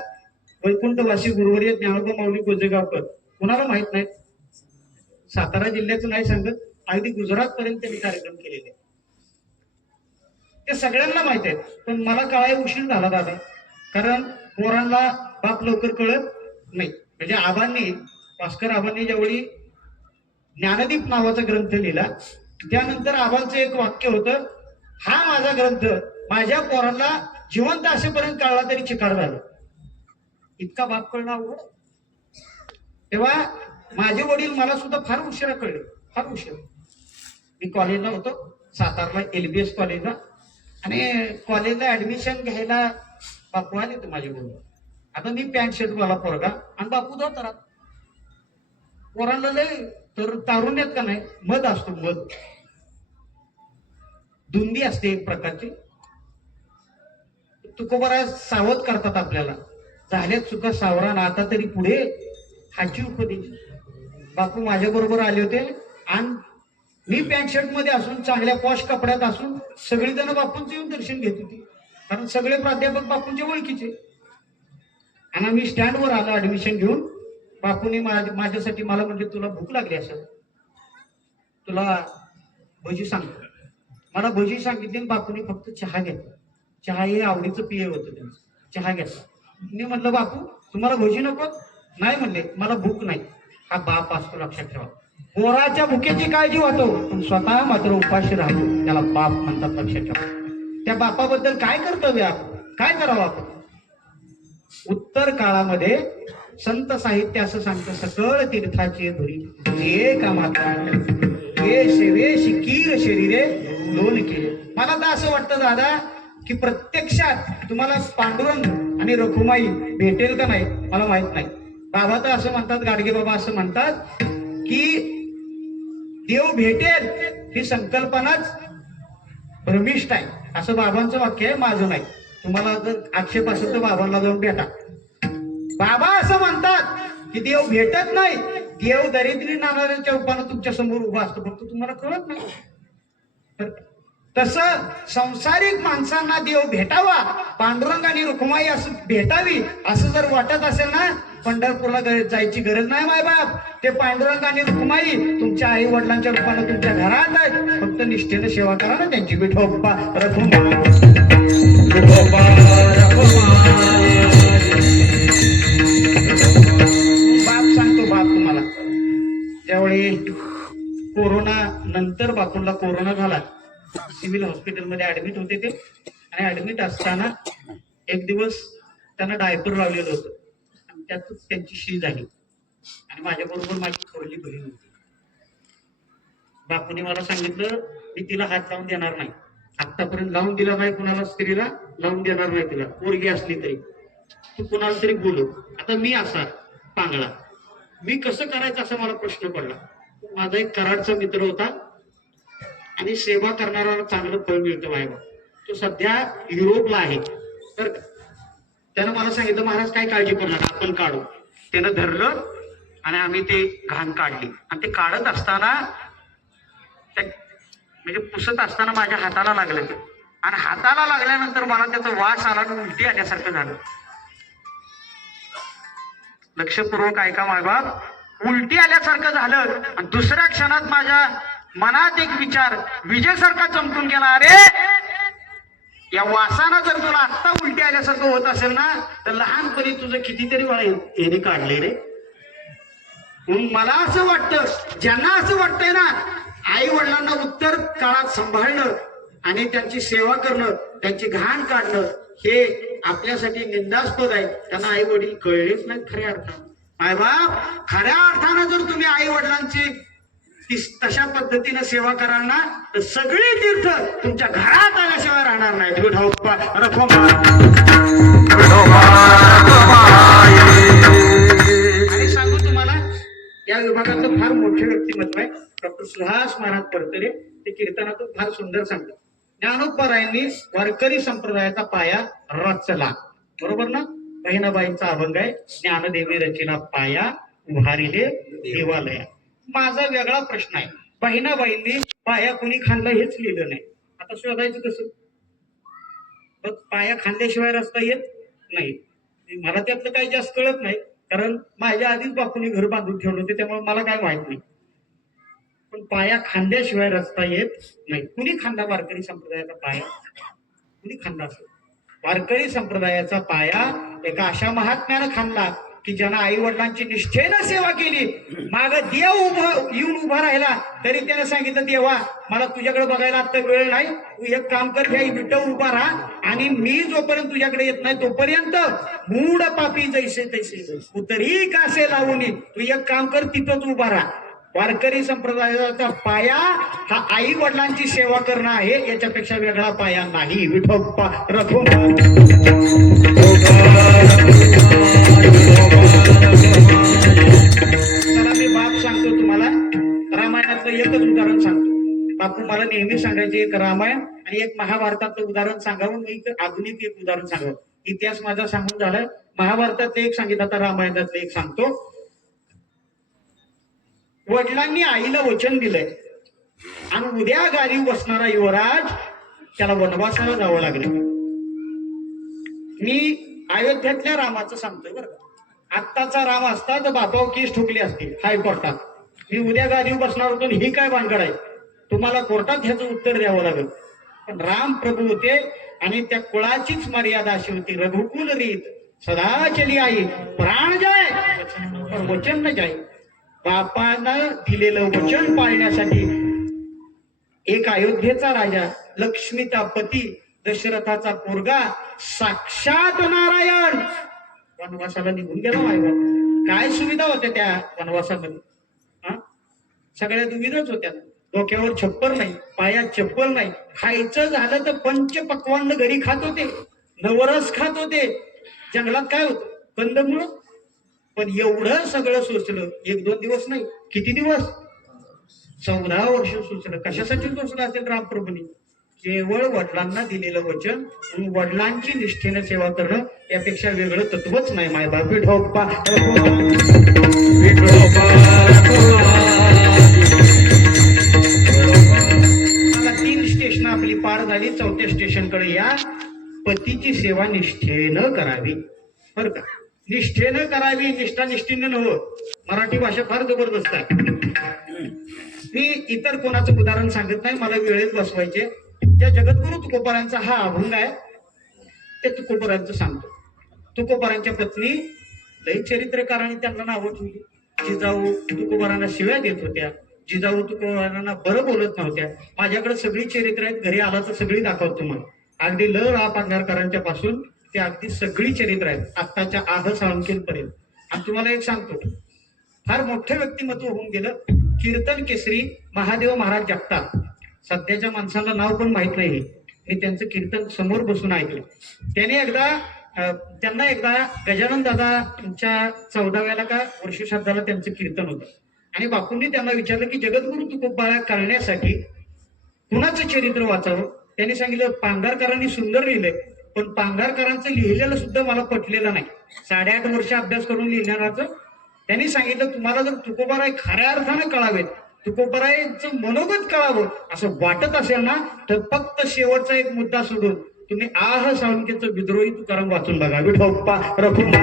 वैकुंठवासी गुरुवर्य ज्ञानोबा माऊली गोजेगावकर कोणाला माहित नाही? सातारा जिल्ह्याचं नाही सांगत, अगदी गुजरात पर्यंत त्यांनी कार्यक्रम केलेले, ते सगळ्यांना माहित आहेत. पण मला कळायला उशीर झाला दादा, कारण पोरांना बाप लवकर कळत नाही. म्हणजे आबांनी, भास्कर आबांनी ज्यावेळी ज्ञानदीप नावाचा ग्रंथ लिहिला, त्यानंतर आबांचं एक वाक्य होतं, हा माझा ग्रंथ माझ्या पोरांना जिवंत असेपर्यंत कळला तरी चिकार झाला. इतका बाप कळणं अवघड. तेव्हा माझे वडील मला सुद्धा फार उशिरा कळले, फार उशिरा. मी कॉलेजला होतो सातारला, LBS कॉलेजला, आणि कॉलेजला ऍडमिशन घ्यायला बापू आले होते माझे बरोबर. आता मी पॅन्ट शर्ट वाला पोरगा आणि बापू धोतरात. पोरांना लय तर तारुण्यात का नाही मध असतो, मध धुंदी असते एक प्रकारची. तुकोबरा सावध करतात आपल्याला, झाल्यात चुका सावरान, आता तरी पुढे हाची उपदेश. बापू माझ्या बरोबर आले होते आणि मी पॅन्ट शर्ट मध्ये असून, चांगल्या पॉश कपड्यात असून, सगळी जण बापूंचे येऊन दर्शन घेत होती, कारण सगळे प्राध्यापक बापूंच्या ओळखीचे. आणि मी स्टँडवर आलो ऍडमिशन घेऊन. बापूने माझ्यासाठी मला म्हणजे तुला भूक लागली असेल, तुला भजी सांगतो. मला भजी सांगितली, बापूने फक्त चहा घेतला. चहा हे आवडीचं पेय होतं त्यांचं, चहा घेतला. मी म्हटलं बापू तुम्हाला भजी नको? नाही म्हणले, मला भूक नाही. हा बाप असतो, लक्षात ठेवा. पोराच्या भुकेची काळजी होतो पण स्वतः मात्र उपाशी राहतो, त्याला बाप म्हणतात, लक्षात ठेवा. त्या बापाबद्दल काय कर्तव्य आपण, काय करावं आपण? उत्तर काळामध्ये संत साहित्य असं सांगतं, सकळ तीर्थाची धुरी एक मात्र वेश कीर शरीरे दोन केले. मला तर असं वाटतं दादा की प्रत्यक्षात तुम्हाला पांडुरंग आणि रखुमाई भेटेल का नाही मला माहित नाही. बाबा तर असं म्हणतात, गाडगे बाबा असं म्हणतात की देव भेटेल ही संकल्पनाच भ्रमिष्ट आहे, असं बाबांचं वाक्य आहे, माझं नाही. तुम्हाला जर आक्षेप असेल तर बाबांना जाऊन भेटा. बाबा असं म्हणतात की देव भेटत नाही, देव दरिद्री नानाच्या रूपानं तुमच्या समोर उभा असतो, फक्त तुम्हाला कळत नाही. तसं संसारिक माणसांना देव भेटावा, पांडुरंग आणि रुक्माई असं भेटावी असं जर वाटत असेल ना, पंढरपूरला जायची गरज नाही मायबाप. ते पांडुरंग आणि रुक्माई तुमच्या आई वडिलांच्या रूपानं तुमच्या घरात आहेत, फक्त निष्ठेनं सेवा करा ना त्यांची. विठोबा रखुमाई, विठोबा रखुमाई. बाप सांगतो, बाप तुम्हाला ज्यावेळी कोरोना नंतर बापूंना कोरोना झाला, सिव्हिल हॉस्पिटलमध्ये ऍडमिट होते ते. आणि ऍडमिट असताना एक दिवस त्यांना डायपर लावलेलं होतं आणि त्यातच त्यांची शी झाली. आणि माझ्या बरोबर माझी थोरली बहीण होती. बापूने मला सांगितलं मी तिला हात लावून देणार नाही, आतापर्यंत लावून दिला नाही कुणाला, स्त्रीला लावून देणार नाही, तिला पोरगी असली तरी तू कुणाला तरी बोलू. आता मी असा पांगळा, मी कसं करायचं असा मला प्रश्न पडला. माझा एक कराडचा मित्र होता आणि सेवा करणारा चांगलं फळ मिळतं बाहेर, तो सध्या युरोपला आहे. तर त्यानं मला सांगितलं महाराज काय काळजी करू नका, आपण काढू. त्यानं धरलं आणि आम्ही ते घाण काढली. आणि ते काढत असताना म्हणजे पुसत असताना माझ्या हाताला लागलं ते. आणि हाताला लागल्यानंतर मला त्याचा वास आला आणि उलटी आल्यासारखं झालं. लक्षपूर्वक ऐका मायबाप, उलटी आल्यासारखं झालं. आणि दुसऱ्या क्षणात माझ्या मनात एक विचार विजेसारखा चमकून गेला, अरे या वासानं जर तुला आत्ता उलटी आल्यासारखं होत असेल ना, तर लहानपणी तुझं कितीतरी वेळा याने काढले रे. म्हणून मला असं वाटतं, ज्यांना असं वाटतंय ना आई वडिलांना उत्तर काळात सांभाळणं आणि त्यांची सेवा करणं, त्यांची घाण काढणं हे आपल्यासाठी निंदास्पद आहे, त्यांना आई वडील कळलेच नाही खऱ्या अर्थानं. मायबाप खऱ्या अर्थानं जर तुम्ही आई वडिलांची तशा पद्धतीनं सेवा कराल ना, तर सगळी तीर्थ तुमच्या घरात आल्याशिवाय राहणार नाहीत. विठोबा रखुमाई. आणि सांगू तुम्हाला, या विभागातलं फार मोठे व्यक्तिमत्व आहे डॉक्टर सुहास महाराज परतरे. ते कीर्तनातून फार सुंदर सांगतात. ज्ञानोबरायांनी वारकरी संप्रदायाचा पाया रचला, बरोबर ना? बहिणाबाईंचा अभंग आहे, ज्ञानदेवी रचिला पाया उभारिले देवालया. माझा वेगळा प्रश्न आहे, बहिणाबाईंनी पाया कोणी खांदला हेच लिहिलं नाही, आता शोधायचं कसं? पाया खांद्याशिवाय रस्ता येत नाही. मला त्यातलं काही जास्त कळत नाही, कारण माझ्या आधीच बापूंनी घर बांधून ठेवलं होते, त्यामुळे मला काय माहित नाही. पण पाया खांद्याशिवाय रस्ता येत नाही. कुणी खांदा वारकरी संप्रदायाचा पाया? कुणी खांदा? असं वारकरी संप्रदायाचा पाया एका अशा महात्म्यानं खांदला की ज्यानं आई वडिलांची निष्ठेनं सेवा केली, माग देव येऊन उभा राहिला तरी त्यानं सांगितलं, देवा मला तुझ्याकडे बघायला आता वेळ नाही, तू एक काम कर, ह्या विठं उभा राहा आणि मी जोपर्यंत तुझ्याकडे येत नाही तोपर्यंत मूड पापी जैसे तैसे उतरी कासे लावून तू एक काम कर, तिथंच उभा राहा. वारकरी संप्रदायाचा पाया हा आई वडिलांची सेवा करणं आहे, याच्यापेक्षा वेगळा पाया नाही. विठोबा रखो. चला मी बाप सांगतो तुम्हाला, रामायणातलं एकच उदाहरण सांगतो. बापू मला नेहमी सांगायचे एक रामायण आणि एक महाभारतातलं उदाहरण सांगावं, मी आधुनिक एक उदाहरण सांगावं. इतिहास माझा सांगून झालाय, महाभारतातलं एक सांगितलं, आता रामायणातलं एक सांगतो. वडिलांनी आईला वचन दिलंय आणि उद्या गादी बसणारा युवराज त्याला वनवासाला जावं लागलं. मी अयोध्यातल्या रामाचं सांगतोय बरं का. आत्ताचा राम असता तर बापाव केस ठोकली असती हायकोर्टात. मी उद्या गादीवर बसणार होतो, ही काय भानगड आहे, तुम्हाला कोर्टात ह्याचं उत्तर द्यावं लागेल. पण राम प्रभू होते आणि त्या कुळाचीच मर्यादा अशी होती, रघुकुल रीत सदा चली आई, प्राण जाय पण वचन न जाय. बापानं दिलेलं वचन पाळण्यासाठी एक अयोध्येचा राजा, लक्ष्मीचा पती, दशरथाचा पोरगा, साक्षात नारायण वनवासाला निघून गेला. काय सुविधा होत्या त्या वनवासामध्ये? सगळ्या दुविधाच होत्या. डोक्यावर छप्पर नाही, पायात चप्पल नाही, खायचं झालं तर पंचपक्वान्न घरी खात होते, नवरस खात होते. जंगलात काय होतं? कंदमुळं. पण एवढं सगळं सोचलं, एक दोन दिवस नाही, किती दिवस? 14 वर्ष सोचलं. कशासाठी सोचलं असेल रामप्रभूंनी? केवळ वडिलांना दिलेलं वचन आणि वडिलांची निष्ठेने सेवा करणं, यापेक्षा वेगळं तत्वच नाही. मायबाप विठोबा. मला 3 स्टेशन आपली पार झाली, 4थ्या स्टेशनकडे या. पतीची सेवा निष्ठेनं करावी बरं का, निष्ठेनं करावी, निष्ठा निष्ठेनं नव्हं. मराठी भाषा फार जबरदस्त आहे. मी इतर कोणाचं उदाहरण सांगत नाही, मला वेळेत बसवायचे. ज्या जगद्गुरु तुकोबारांचा हा अभंग आहे, ते तुकोबारांचं सांगतो. तुकोबारांच्या पत्नी लई चरित्रकारांनी त्यांना नावं ठेवली. जिजाऊ तुकोबारांना शिव्या देत होत्या, जिजाऊ तुकोबारांना बरं बोलत नव्हत्या. माझ्याकडे सगळी चरित्र आहेत, घरी आला तर सगळी दाखवतो तुम्हाला. अगदी ल रा पांघारकरांच्या पासून ते अगदी सगळी चरित्र आहेत, आत्ताच्या आह साळुंखेपर्यंत. आणि तुम्हाला एक सांगतो, फार मोठं व्यक्तिमत्व होऊन गेलं. कीर्तन केसरी महादेव महाराज जगताप. सध्याच्या माणसांना नाव पण माहित नाही, मी त्यांचं कीर्तन समोर बसून ऐकलं. त्यांना एकदा गजानन दादांच्या 14व्या का वर्षश्राद्धाला त्यांचं कीर्तन होतं आणि बापूंनी त्यांना विचारलं की जगद्गुरु तुकोबारा करण्यासाठी कुणाचं चरित्र वाचावं. त्यांनी सांगितलं, पांघारकरांनी सुंदर लिहिलंय, पण पांघारकरांचं लिहिलेलं सुद्धा मला पटलेलं नाही. 8.5 वर्ष अभ्यास करून लिहिणाराचं. त्यांनी सांगितलं, तुम्हाला जर तुकोबाराय खऱ्या अर्थानं कळावेत, तुकोबारायचं मनोगत कळावं असं वाटत असेल ना, तर फक्त शेवटचा एक मुद्दा सोडून तुम्ही आह साळुंखेचं विद्रोही तुकाराम वाचून बघा. विठोबा रखुमा.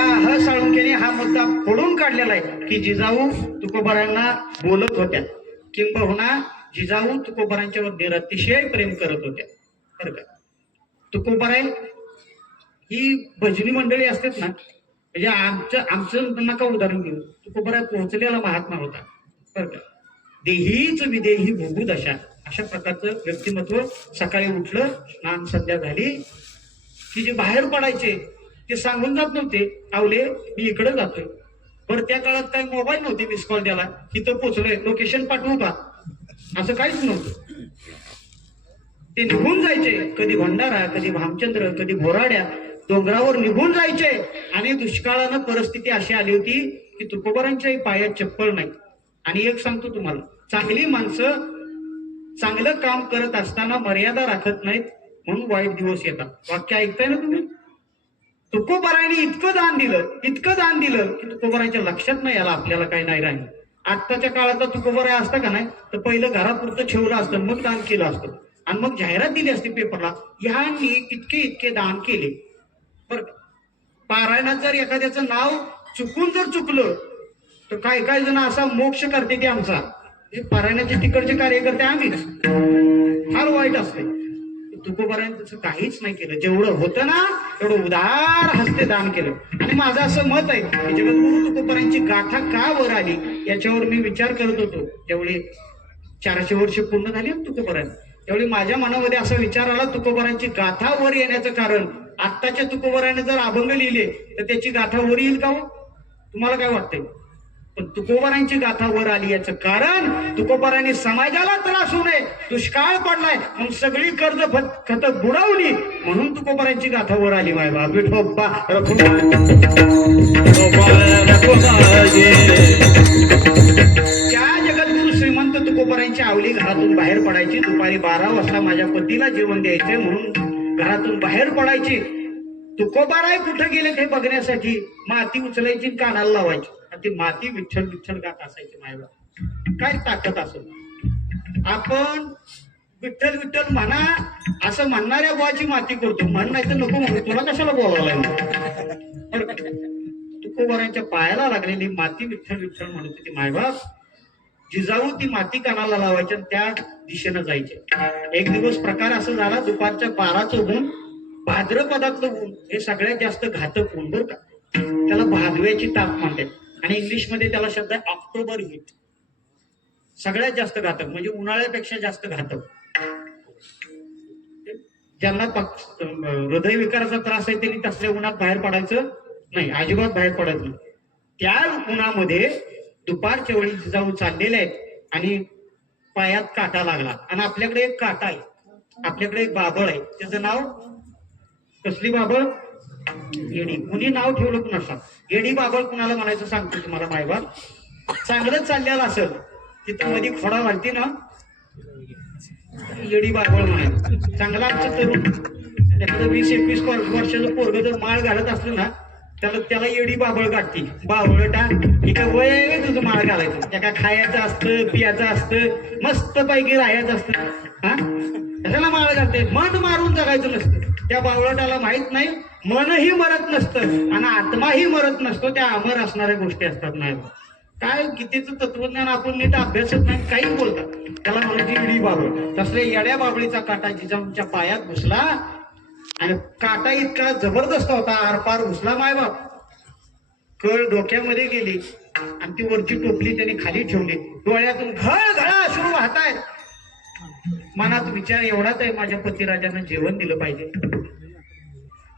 आह साळुंखेने हा मुद्दा फोडून काढलेला आहे की जिजाऊ तुकोबारांना बोलत होत्या, किंबहुना जिजाऊ तुकोबारांच्यावर निरतिशय प्रेम करत होत्या बरं का. तुकोबाराय ही भजनी मंडळी असतात ना, म्हणजे आमचं नका उदाहरण घेऊ. तुकोबाराय पोहोचलेला महात्मा होता बरं का. देहीच विदेही भोगू दशा, अशा प्रकारचं व्यक्तिमत्व. सकाळी उठलं, स्नान संध्या झाली की जे बाहेर पडायचे ते सांगून जात नव्हते, आवले मी इकडे जातोय. बरं त्या काळात काही मोबाईल नव्हते, मिस कॉल द्याला, इथं पोहोचलोय, लोकेशन पाठवू का, असं काहीच नव्हतं. ते निघून जायचे, कधी भंडारा, कधी भामचंद्र, कधी बोराड्या, डोंगरावर निघून जायचे. आणि दुष्काळानं परिस्थिती अशी आली होती की तुकोबारांच्याही पायात चप्पल नाही. आणि एक सांगतो तुम्हाला, चांगली माणसं चांगलं काम करत असताना मर्यादा राखत नाहीत म्हणून वाईट दिवस येतात. वाक्य ऐकताय ना तुम्ही? तुकोबारांनी इतकं दान दिलं की तुकोबारांच्या लक्षात नाही आलं आपल्याला काही नाही राहिलं. आत्ताच्या काळात तुकोबाराय असतं का नाही, तर पहिलं घरापुरतं ठेवलं असतं, मग दान केलं असतं आणि मग जाहिरात दिली असती पेपरला, ह्यांनी इतके दान केले बरं. पारायणात जर एखाद्याचं नाव चुकून जर चुकलं तर काय जण असा मोक्ष करते की आमचा, पारायणाचे तिकडचे कार्यकर्ते आम्हीच. फार वाईट असते. तुकोबारायने तसं काहीच नाही केलं. जेवढं होतं ना तेवढं उदार हस्ते दान केलं. आणि माझं असं मत आहे की जगद्गुरु तुकोबारायांची गाथा का वर आली याच्यावर मी विचार करत होतो. जेवढे 400 वर्ष पूर्ण झाली ना तुकोबारायला, त्यावेळी माझ्या मनामध्ये असा विचार आला, तुकोबारायांची गाथा वर येण्याचं कारण, आत्ताच्या तुकोबारायाने जर अभंग लिहिले तर त्याची गाथा वर येईल का हो? तुम्हाला काय वाटतंय? पण तुकोबारायांची गाथा वर आली याचं कारण, तुकोबारायांनी समाजाला त्रास होऊ नये, दुष्काळ पडलाय म्हणून सगळी कर्ज खत बुडवली म्हणून तुकोबारायांची गाथा वर आली. मायबा विठोबा त्या जगद्गुरु श्रीमंत तुकोबारायांची आवली घरातून बाहेर पडायची. दुपारी 12 वाजता माझ्या पतीला जेवण द्यायचे म्हणून घरातून बाहेर पडायची. तुकोबाराय कुठे गेले हे बघण्यासाठी माती उचलायची कानाला लावायची. ती माती विठ्ठल विठ्ठल गात असायची. मायबा काय ताकद असेल. आपण विठ्ठल विठ्ठल म्हणा असं म्हणणाऱ्या बुवाची माती करतो, म्हण नाही तर नको म्हणून तुला कशाला बोलावलाय. तुकोबारायांच्या पायाला लागलेली माती विठ्ठल विठ्ठल म्हणत होती. मायबाप जिजाऊ ती माती कानाला लावायची आणि त्या दिशेनं जायचे. एक दिवस प्रकार असा झाला, दुपारच्या 12चं ऊन, भाद्रपदातलं ऊन हे सगळ्यात जास्त घातक ऊन बरं का. त्याला भादव्याची ताप म्हणतात आणि इंग्लिशमध्ये त्याला शब्द आहे ऑक्टोबर हीट. सगळ्यात जास्त घातक म्हणजे उन्हाळ्यापेक्षा जास्त घातक. ज्यांना हृदयविकाराचा त्रास आहे त्यांनी तसल्या उन्हात बाहेर पडायचं नाही, अजिबात बाहेर पडत नाही. त्या उन्हामध्ये दुपारच्या वेळी जिजाऊ चाललेले आहेत आणि पायात काटा लागला. आणि आपल्याकडे एक काटा आहे, आपल्याकडे एक बाबळ आहे, त्याचं नाव कसली बाबळ? येडी. कुणी नाव ठेवलं कुणाला? येडी बाबळ कुणाला म्हणायचं सांगतो तुम्हाला. मायबाप चांगलंच चाललेलं असेल तिथं मध्ये खोडा घालते ना, येडी बाबळ म्हणायचं. चांगला आमचं तरुण एखादं 20-21 वर्षाचं पोरग जर माळ घालत असलं ना त्याला येडी बाबळ काढते. बाबळटा एका वय तुझं माळ घालायचं, त्या काय खायचं असतं, पियाचं असतं, मस्त पैकी राहायचं असतं. हा कशाला माळ घालते? मन मारून जगायचं नसतं. त्या बावळटाला माहित नाही मनही मरत नसतं आणि आत्माही मरत नसतो, त्या अमर असणाऱ्या गोष्टी असतात. नाही काय कितीचं तत्वज्ञान आपण नीट अभ्यासत नाही, काही बोलतात. त्याला म्हणायची येडी बाबळ. तसले येड्या बाबळीचा काटा जिजाऊच्या पायात घुसला आणि काटा इतका जबरदस्त होता, आरपार घुसला. मायबाप कळ डोक्यामध्ये गेली आणि ती वरची टोपली त्याने खाली ठेवली. डोळ्यातून घळघळा अश्रू वाहतायत. मनात विचार एवढाच आहे, माझ्या पतिराजांना जेवण दिलं पाहिजे.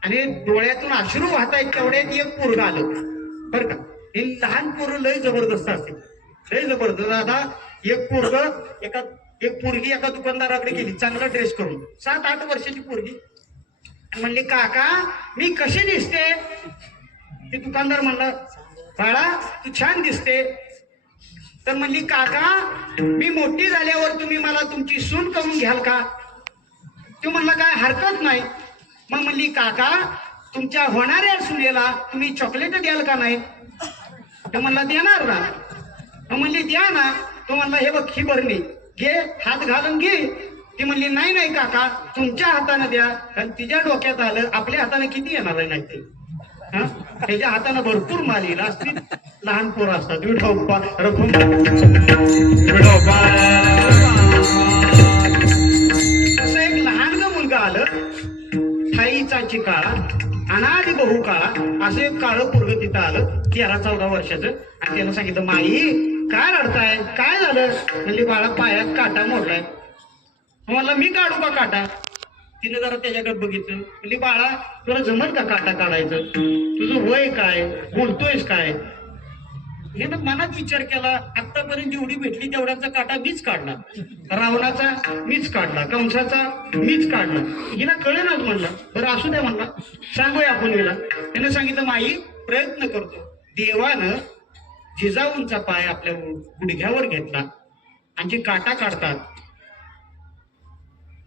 आणि डोळ्यातून अश्रू वाहतायत तेवढ्यात एक पोरग आलं बरं का. हे लहान पोरं लय जबरदस्त असते, लय जबरदस्त. आता एक पोरगी एका दुकानदाराकडे गेली चांगला ड्रेस करून, 7-8 वर्षाची पोरगी. म्हणली काका मी कशी दिसते? ते दुकानदार म्हणला बाळा तू छान दिसते. तर म्हणली काका मी मोठी झाल्यावर तुम्ही मला तुमची सून करून घ्याल का? तो म्हणला काय हरकत नाही. मग म्हणली काका तुमच्या होणाऱ्या सुनेला तुम्ही चॉकलेट द्याल का नाही? तो म्हणला देणार ना. मग म्हणली द्या ना. तो म्हणला हे बघ ही बरणी घे, हात घालून घे. ती म्हणली नाही नाही काका तुमच्या हाताने द्या. कारण तिच्या डोक्यात आलं आपल्या हाताने किती येणार आहे नाही ते, हा त्याच्या हाताने भरपूर माल येईल. असती लहान पोरं असतात. विठोबा तसं एक लहान मुलगा आलं, ठाईचाची काळा अनादी बहु काळा असं एक काळं पोरग तिथं आलं 13-14 वर्षाचं. आणि त्यानं सांगितलं माई काय रडताय, काय झालं? म्हणजे बाळा पायात काटा मोडलाय. मला मी काढू का काटा? तिने जरा त्याच्याकडे बघितलं. म्हणजे बाळा तुला जमल का काटा काढायचं? तुझं वय काय, बोलतोयस काय? हे ना मनात विचार केला. आतापर्यंत जेवढी भेटली तेवढ्याचा काटा मीच काढला, रावणाचा मीच काढला, कंसाचा मीच काढला. हिला कळेनाच म्हणला. बरं असू द्या म्हणला, सांगूया आपण हिला. त्याने सांगितलं माई प्रयत्न करतो. देवानं जिजाऊंचा पाय आपल्या गुडघ्यावर घेतला आणि जे काटा काढतात,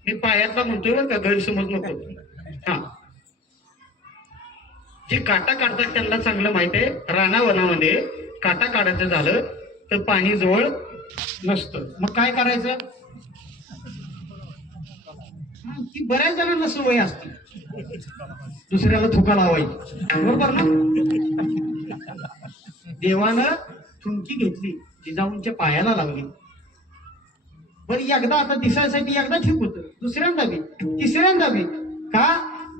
मी पायातला म्हणतोय बरं का, गैरसमज नको. हा जे काटा काढतात त्यांना चांगलं माहित आहे. रानावनामध्ये काटा काढायचं झालं तर पाणी जवळ नसतं. मग काय करायचं? ती बऱ्याच जणांना सवय असते दुसऱ्याला थुका लावायची, बरोबर ना? देवानं थुंकी घेतली, जिजाऊंच्या पायाला लावली. बरं एकदा आता दिसायसाठी एकदा ठीक होतं, दुसऱ्यांदा बी तिसऱ्यांदा बी का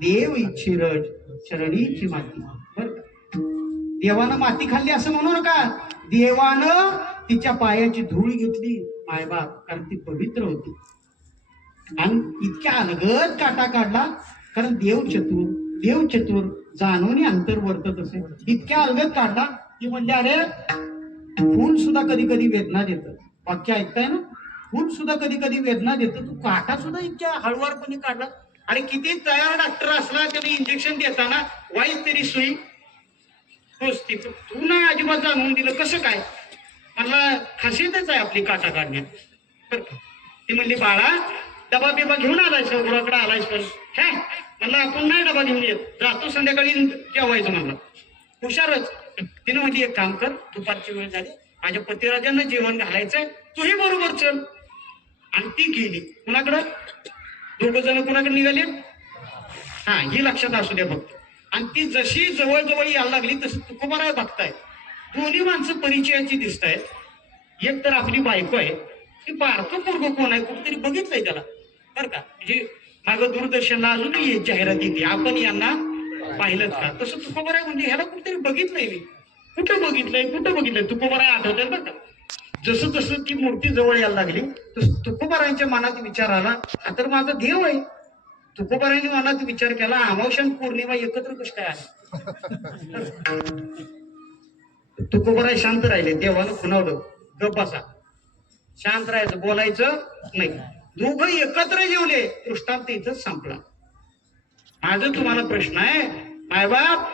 देव इच्छिरज चरणीची माती. बरं का? देवानं माती खाल्ली असं म्हणू नका. देवानं तिच्या पायाची धूळ घेतली मायबाप, कारण ती पवित्र होती. आणि इतक्या अलगद काटा काढला, कारण देव चतुर जाणून अंतर वर्तत असे. इतक्या अलगद काढला ती म्हणजे अरे फूल सुद्धा कधी कधी वेदना देतं. वाक्य ऐकताय ना, फूल सुद्धा कधी कधी वेदना देतं. तू काटा सुद्धा इतक्या हळुवारपणे काढला. आणि किती तयार डॉक्टर असला त्याने इंजेक्शन देताना वाईट तरी सुई टोचते, तू नाही अजिबात जाणून दिलं कसं काय. मला खासियतच आहे आपली काटा काढण्यात. ती म्हणली बाळा डबा बिबा घेऊन आलायस गुराकडे आलायस पण काय म्हणलं आपण नाही डबा घेऊन येत, जातो संध्याकाळी जेवायचं म्हणलं. हुशारच. तिने म्हणली एक काम कर, दुपारची वेळ झाली, माझ्या पतिराजांना जेवण घालायचंय, तूही बरोबर चल. आणि ती गेली कुणाकडं, दोघं जण कुणाकडे निघाले, हा ही लक्षात असू द्या फक्त. आणि ती जशी जवळजवळ यायला लागली तसं तुकोबाराय बघताय दोन्ही माणसं परिचयाची दिसत आहेत. एक तर आपली बायको आहे, ती बारकं पोरगं कोण आहे कुठेतरी बघितलंय त्याला बरं का. म्हणजे मागं दूरदर्शनला अजूनही जाहिरात येते, आपण यांना पाहिलं का. तसं तुकोबाराय म्हणजे ह्याला कुठेतरी बघितलंय मी, कुठं बघितलंय तुकोबाराय आठवतंय बरं का. जसं जसं ती मूर्ती जवळ यायला लागली तसं तुकोबारायांच्या मनात विचार आला, हा तर माझा देव आहे. तुकोबारायांनी मनात विचार केला, अमावस्या पौर्णिमा एकत्र कसं काय आहे. तुकोबाराय शांत राहिले. देवानं खुणावलं, गप बसा, शांत राहायचं, बोलायचं नाही. दोघं एकत्र जेवले. दृष्टांत इथंच संपला. माझं तुम्हाला प्रश्न आहे, मायबाप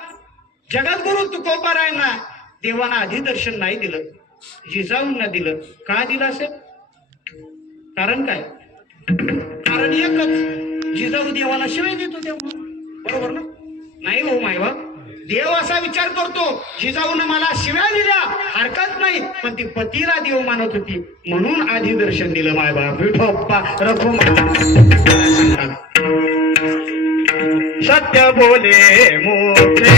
जगद्गुरु तुकोबारायांना देवानं आधी दर्शन नाही दिलं, जिजाऊंना दिलं. का दिलं असेल? कारण काय? कारण एकच, जिजाऊ देवाला शिवाय देतो तेव्हा, बरोबर ना? नाही हो मायबाप, देव असा विचार करतो, जिजाऊनं मला शिव्या दिल्या हरकत नाही, पण ती पतीला देव मानत होती म्हणून आधी दर्शन दिलं. मायबाप विठोप्पा रखो सत्य बोले मोठे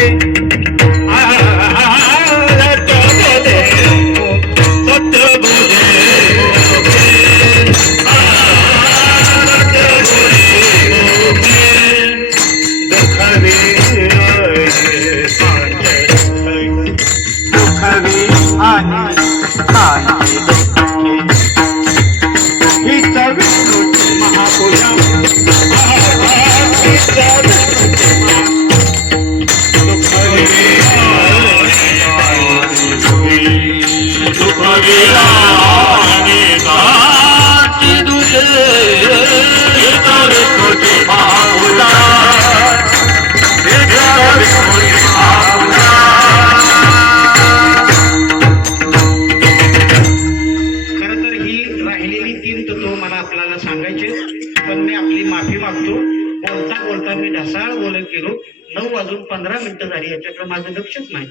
पण मी आपली माफी मागतो. बोलता बोलता मी ढसाळ बोलत गेलो. 9:15 झाली, याच्याकडे माझं लक्षच नाही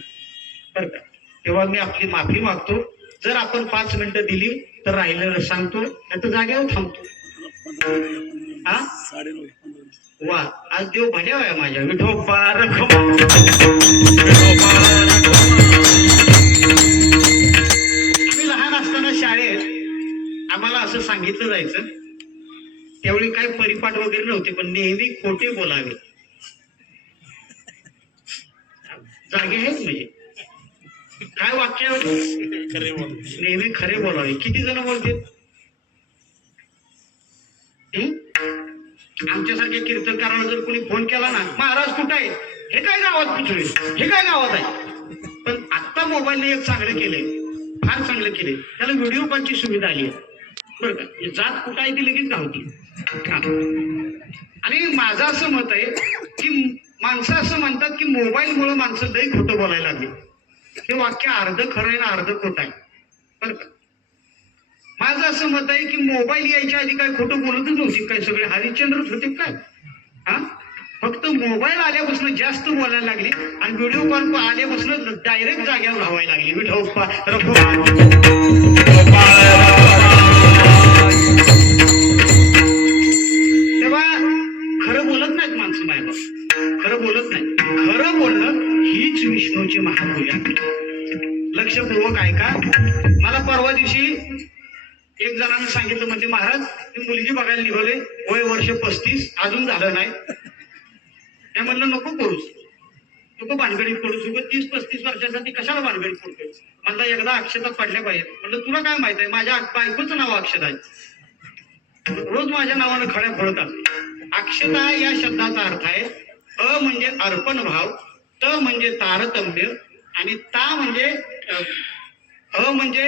बरं का. तेव्हा मी आपली माफी मागतो. जर आपण 5 मिनिटं दिली तर राहिलेलं सांगतो, नाही तर जागेवर थांबतो. हा वा, आज देव भल्या आहे माझ्या. विठोबा रखमा, आम्ही लहान असताना शाळेत आम्हाला असं सांगितलं जायचं, त्यावेळी काही परिपाठ वगैरे नव्हते, पण नेहमी खोटे बोलावे. जागे आहेत म्हणजे काय वाक्य, नेहमी खरे बोलावे. किती जण बोलते? आमच्यासारख्या कीर्तनकाराला जर कोणी फोन केला ना, महाराज कुठं आहे, हे काय गावात पुचले, हे काय गावात आहे. पण आत्ता मोबाईलने एक चांगलं केलंय, फार चांगलं केलंय. त्याला व्हिडिओ कॉलची सुविधा आली आहे बरं का. जात कुठं आहे ती लगेच गावती. आणि माझं असं मत आहे की माणसं असं म्हणतात की मोबाईलमुळे माणसं लई खोटं बोलायला लागली. हे वाक्य अर्ध खरं आहे ना अर्ध खोटं आहे बरं का. माझं असं मत आहे की मोबाईल यायच्या आधी काय खोटं बोलतच नव्हती काय, सगळे हरिश्चंद्रच होते काय. हा फक्त मोबाईल आल्यापासून जास्त बोलायला लागली आणि व्हिडिओ कॉल आल्यापासून डायरेक्ट जाग्यावर धावायला लागली. विठोबा तेव्हा खरं बोलत नाहीत माणसं मायबाप, खरं बोलत नाही. खरं बोलणं हीच विष्णूची महापूजा. लक्षपूर्वक ऐका. मला परवा दिवशी एक जणांना मुलानं सांगितलं म्हणजे महाराज मी मुलगी बघायला निघाले, वय वर्ष 35 अजून झालं नाही. त्या म्हणलं नको करूस, नको भानगडीत पडूस, 30-35 वर्षासाठी कशाला भानगडीत पडतोय. म्हणलं एकदा अक्षता पडल्या पाहिजे. म्हणलं तुला काय माहित आहे, माझ्या बायकोचं नाव अक्षता आहे, रोज माझ्या नावानं खड्या फोडत असते. अक्षता या शब्दाचा अर्थ आहे अ म्हणजे अर्पण भाव, त म्हणजे तारतम्य आणि ता म्हणजे अ म्हणजे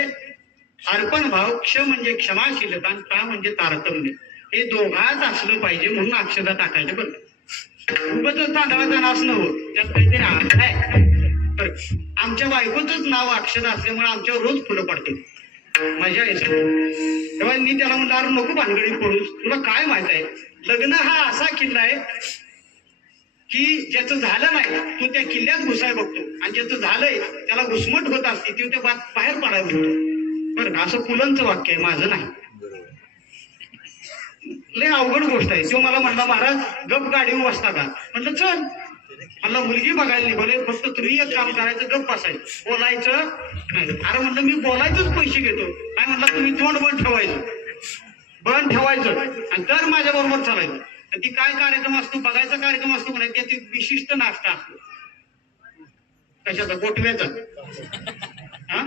अर्पण भाव, क्ष म्हणजे क्षमाशीलता आणि ता म्हणजे तारतम्य. हे दोघांच असलं पाहिजे म्हणून अक्षता टाकायचं. बरं उगाच तांदळाचं नाच नव्हतं, त्यात काहीतरी अर्थ आहे. बरं आमच्या बायकोचंच नाव अक्षता असल्यामुळे आमच्यावर रोज फुलं पडते, मजा येते. तेव्हा मी त्याला म्हणलं अरे नको भानगडीत पडूस, तुला काय माहित आहे लग्न हा असा किल्ला आहे की ज्याचं झालं नाही तो त्या किल्ल्यात घुसाय बघतो आणि ज्याचं झालंय त्याला घुसमट होत असते ते त्या बाहेर पडायला बघतो. बरं का, असं पुलंचं वाक्य आहे, माझं नाही. लय अवघड गोष्ट आहे. तो मला म्हणला महाराज गप गाडीवर बसता का. म्हणलं चल. म्हणलं मुलगी बघायला निघाले, फक्त तुम्ही एक काम करायचं, गप बसायचं, बोलायचं नाही. अरे म्हणलं मी बोलायचंच पैसे घेतो. काय म्हणलं तुम्ही तोंड बंद ठेवायचं आणि तर माझ्या बरोबर चालायचं. तर ती काय कार्यक्रम असतो, बघायचा कार्यक्रम असतो म्हणायचं, त्याची विशिष्ट नाश्ता असतो. कशाचा, गोटव्याचा, हा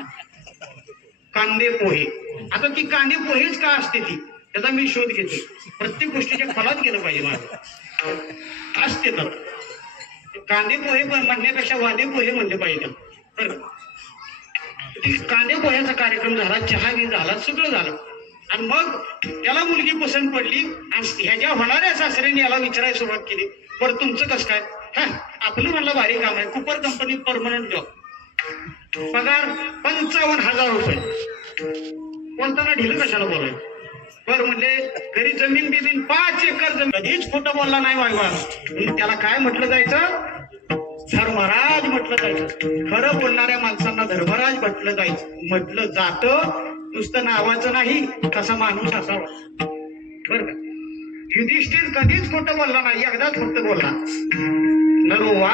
कांदे पोहे. आता ती कांदे पोहेच का असते ती, त्याचा मी शोध घेतो. प्रत्येक गोष्टीच्या फलात गेलं पाहिजे माझं असते. तर कांदे पोहे म्हणण्यापेक्षा वादे पोहे म्हणले पाहिजे. बरं ती कांदे पोह्याचा कार्यक्रम झाला, चहा बी झाला, सगळं झालं. आणि मग त्याला मुलगी पसंत पडली आणि ह्याच्या होणाऱ्या सासऱ्यांनी याला विचारायला सुरुवात केली, बरं तुमचं कसं काय. हा आपलं म्हणलं भारी काम आहे, कुपर कंपनीत परमनंट जॉब, पगार 55,000 रुपये. बोलताना ढिलं कशाला बोलायचं. बरं म्हणले घरी जमीन बिमीन 5 एकर जमीन. कधीच खोटं बोलला नाही वायवा. त्याला काय म्हटलं जायचं, धर्मराज म्हटलं जायचं. खरं बोलणाऱ्या माणसांना धर्मराज म्हटलं जातं. नुसतं नावाचं नाही, तसा माणूस असावा. बरं का, युधिष्ठिर कधीच खोटं बोलला नाही, एकदाच फक्त बोलला, नरोवा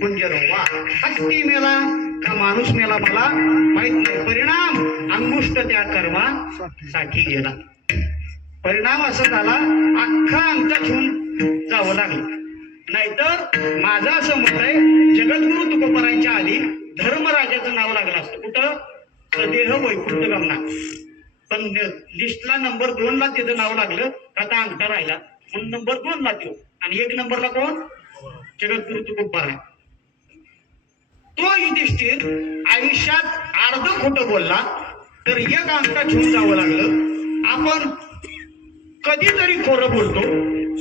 कुंजरोवा. हत्ती मेला का माणूस मेला मला माहित नाही, परिणाम अंगुष्ट त्या कर्मा साठी गेला. परिणाम असा झाला अख्खा अंगठा ठेवून जावं लागलं. नाहीतर माझं असं मत आहे जगद्गुरु तुकोबारायांच्या आधी धर्मराजाचं नाव लागलं असतं. कुठं, सदेह वैकुंठ गमना. पण लिस्टला नंबर 2 ला त्याचं नाव लागलं, आता अंगठा राहिला म्हणून नंबर 2 ला देऊ. आणि 1 नंबरला कोण, जगद्गुरु तुकोबाराय. तो युधिष्ठिर आयुष्यात अर्ध खोटं बोलला तर 1 अंगठा ठेवून जावं लागलं. आपण कधीतरी खोरं बोलतो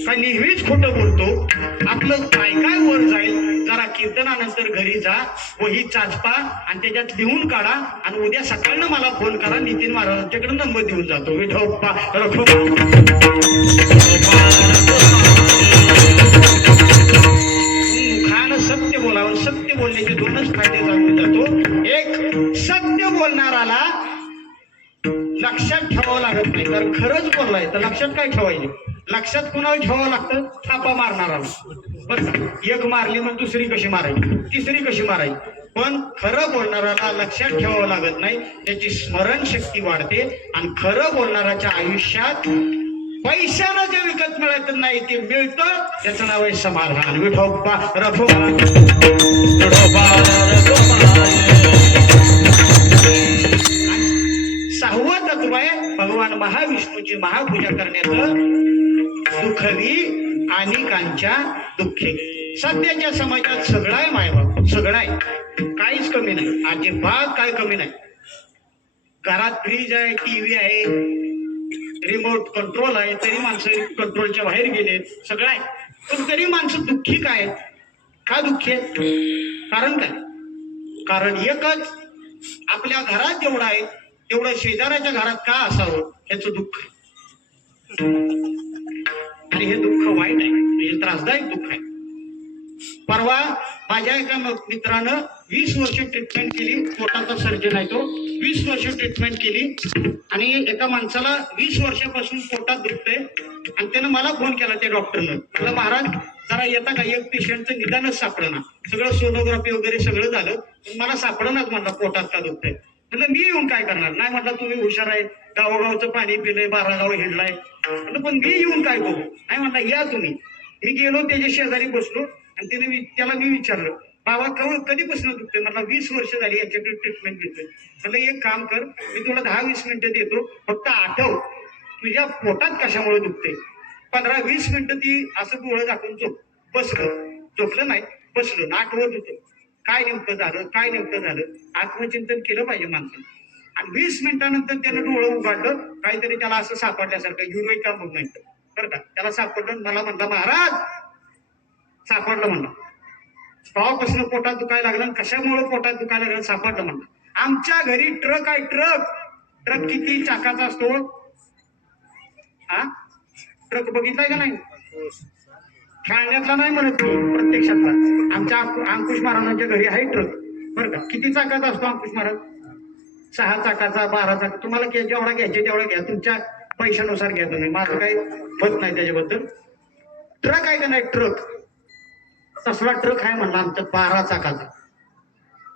का नेहमीच खोटं बोलतो. आपलं काय काय वर जाईल जरा कीर्तनानंतर घरी जा, वही चाचपा आणि त्याच्यात लिहून काढा आणि उद्या सकाळनं मला फोन करा, नितीन महाराजांच्याकडे नंबर देऊन जातो. विठोबा मुखानं सत्य बोलावं. सत्य बोलण्याचे 2च फायदे सांगून जातो. एक, सत्य बोलणाराला लक्षात ठेवावं लागत नाही, तर खरंच बोललाय तर लक्षात काय ठेवायचे, लक्षात कुणाला ठेवावं लागतं, थापा मारणाराला. बरं एक मारली मग दुसरी कशी मारायची, तिसरी कशी मारायची. पण खरं बोलणाराला लक्षात ठेवावं लागत नाही, त्याची स्मरणशक्ती वाढते. आणि खरं बोलणाराच्या आयुष्यात पैशानं जे विकत मिळत नाही ते मिळतं, त्याचं नाव आहे समाधान. विठोबा रघोबा. सहावं तत्व आहे भगवान महाविष्णूची महापूजा करण्याचं. दुःखवी अनेकांच्या दुःखे. सध्याच्या समाजात सगळं आहे मायबाप, सगळं आहे, काहीच कमी नाही, अजिबात काय कमी नाही. घरात फ्रीज आहे, टीव्ही आहे, रिमोट कंट्रोल आहे, तरी माणसं कंट्रोलच्या बाहेर गेले, सगळं आहे. पण तरी माणसं दुःखी काय, का दुःखी आहेत, कारण काय, कारण एकच, आपल्या घरात जेवढं आहे तेवढं शेजाऱ्याच्या घरात का असावं याचं दुःख. आणि हे दुःख वाईट आहे, हे त्रासदायक दुःख आहे. परवा माझ्या एका मित्रानं 20 वर्ष ट्रीटमेंट केली, पोटाचा सर्जन आहे तो, 20 वर्ष ट्रीटमेंट केली आणि एका माणसाला 20 वर्षापासून पोटात दुखतंय आणि त्यानं मला फोन केला त्या डॉक्टरनं. म्हटलं महाराज जरा येता का, एक पेशंटचं निदानच सापडणार, सगळं सोनोग्राफी वगैरे सगळं झालं पण मला सापडणारच म्हणला पोटात का दुखतंय. म्हटलं मी येऊन काय करणार, नाही म्हटलं तुम्ही हुशार आहे, गावोगावचं पाणी पिलंय, 12 गाव हिंडलाय. म्हणलं पण मी येऊन काय करू? नाही म्हणला या तुम्ही. मी गेलो त्याच्या शेजारी बसलो आणि त्याला मी विचारलं, बाबा कधीपासून दुखतोय? मला 20 वर्ष झाली याच्याकडे ट्रीटमेंट घेतोय. म्हणलं एक काम कर, मी तुला 10-20 मिनिटं देतो, फक्त आठव तुझ्या पोटात कशामुळे दुखते. 15-20 मिनिटं ती असं डोळं दाखवून झोपलं नाही, बसलो, आठवत होतं काय नेमकं झालं. आत्मचिंतन केलं पाहिजे माणसाने. आणि 20 मिनिटानंतर त्यानं डोळं उघडलं, काहीतरी त्याला असं सापडल्यासारखं, युरोका मुवमेंट बरं का, त्याला सापडलं. मला म्हणला महाराज सापडलं म्हणला, तेव्हापासून पोटात दुखायला लागलं. कशामुळे पोटात दुखायला लागलं सापडलं म्हणलं. आमच्या घरी ट्रक आहे, ट्रक किती चाकाचा असतो? हा ट्रक बघितलाय का नाही? खेळण्यातला नाही म्हणत मी, प्रत्यक्षातला. आमच्या अंकुश महाराजांच्या घरी आहे ट्रक बरं का. किती चाकाचा असतो अंकुश महाराज? 6 चाकाचा, 12 चाका. तुम्हाला जेवढा घ्यायचे तेवढा घ्या, तुमच्या पैशानुसार घ्या तुम्ही, माझं काही मत नाही त्याच्याबद्दल. ट्रक आहे का नाही? ट्रक तसला ट्रक आहे म्हणला आमचा 12 चाकाचा.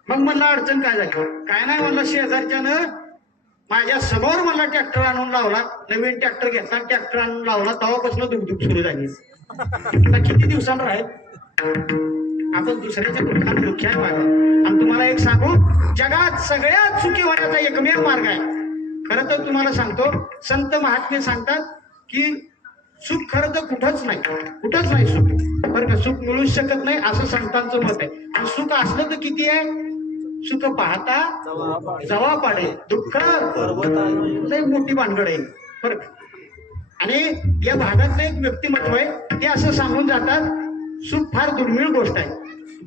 मग म्हणलं अडचण काय झाली? काय नाही म्हणलं, शेजारच्यानं माझ्या समोर मला ट्रॅक्टर आणून लावला, नवीन ट्रॅक्टर घेतला, ट्रॅक्टर आणून लावला, तेव्हापासून दुखदुख सुरू झाली. किती दिवसांना राहील आपण दुसऱ्याच्या दुःखात दुःख्यात वागा. आणि तुम्हाला एक सांगू, जगात सगळ्यात सुखी होण्याचा एकमेव मार्ग आहे. खरं तर तुम्हाला सांगतो, संत महात्मे सांगतात की सुख खरं तर कुठंच नाही सुख बरं का. सुख मिळूच शकत नाही असं संतांचं मत आहे. आणि सुख असलं तर किती आहे? सुख पाहता जवा पाडे, दुःख लय मोठी भानगड आहे बरं का. आणि या भागातलं एक व्यक्तिमत्व आहे, ते असं सांगून जातात, सुख फार दुर्मिळ गोष्ट आहे.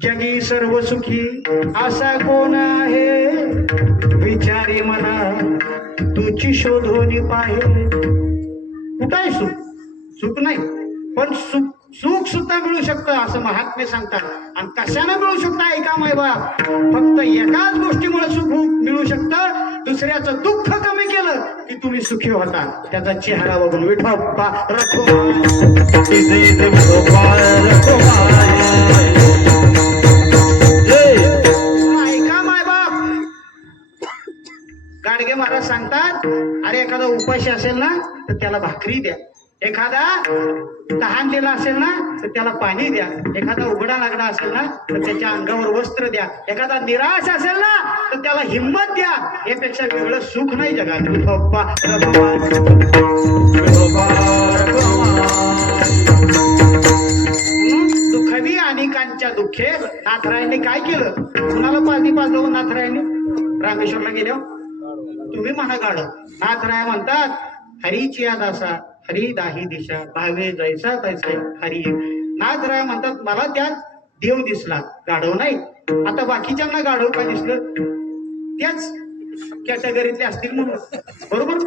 जगी सर्व सुखी असा कोण आहे, विचारी मना तुझी शोधोनी पाहे. कुठं आहे सुख? सुख नाही, पण सुख सुद्धा मिळू शकतं असं महात्मे सांगतात. आणि कशाने मिळू शकतं ऐका मायबाप, फक्त एकाच गोष्टीमुळे सुख मिळू शकतं, दुसऱ्याचं दुःख कमी केलं की तुम्ही सुखी होता. त्याचा चेहरा बघून विठोबा ऐका मायबाप. गाडगे महाराज सांगतात, अरे एखादा उपाशी असेल ना तर त्याला भाकरी द्या, एखादा तहानलेला असेल ना तर त्याला पाणी द्या, एखादा उघडा लागला असेल ना तर त्याच्या अंगावर वस्त्र द्या, एखादा निराश असेल ना तर त्याला हिंमत द्या. यापेक्षा वेगळं सुख नाही जगात. दुःखवी अनेकांच्या दुःखे नाथरायांनी काय केलं? कुणाला पाणी पाजलं नाथरायांनी? रामेश्वरला गेल्यावर तुम्ही म्हणा गाडव. नाथराय म्हणतात, हरीची याद असा हरी दाही दिशा, भावे जैसा तैसा हरी. नाथराय म्हणतात, मला त्यात देव दिसला, गाढव नाही. आता बाकीच्यांना गाढव काय दिसलं? त्याच कॅटेगरीतले असतील म्हणून, बरोबर.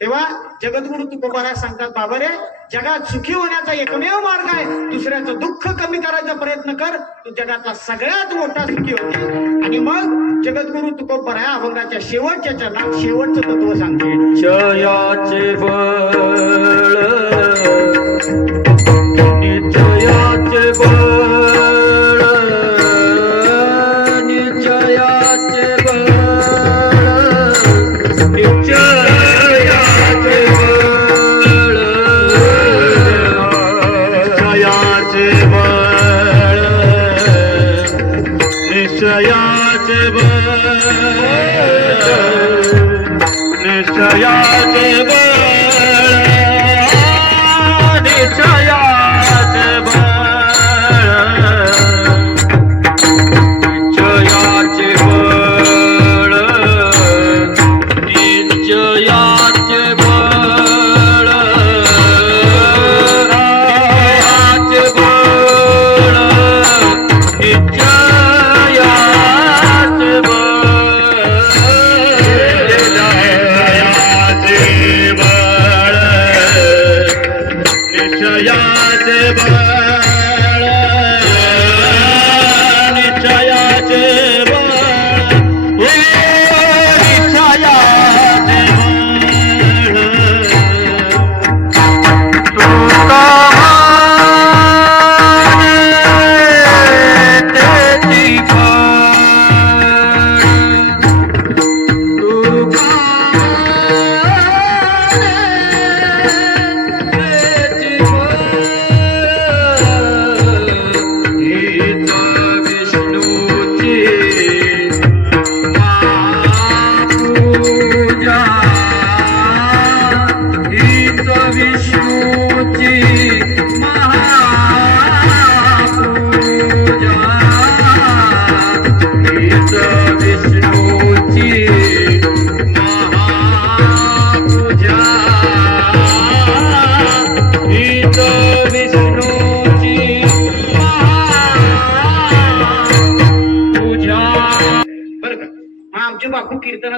तेव्हा जगद्गुरु तुकोबाराय सांगतात, बाबा रे, जगात सुखी होण्याचा एकमेव मार्ग आहे, दुसऱ्याचं दुःख कमी करायचा प्रयत्न कर, तू जगातला सगळ्यात मोठा सुखी होते. आणि मग जगद्गुरु तुकोबाराय अभंगाच्या शेवटच्या चरणात शेवटचं तत्व सांगते. जयाचे बळ निश्चयाचे बळ, निश्चयाचे बळ, निश्चयाचे बळ, निश्चयाचे बळ, निश्चयाचे बळ, निश्चयाचे बळ, निश्चयाचे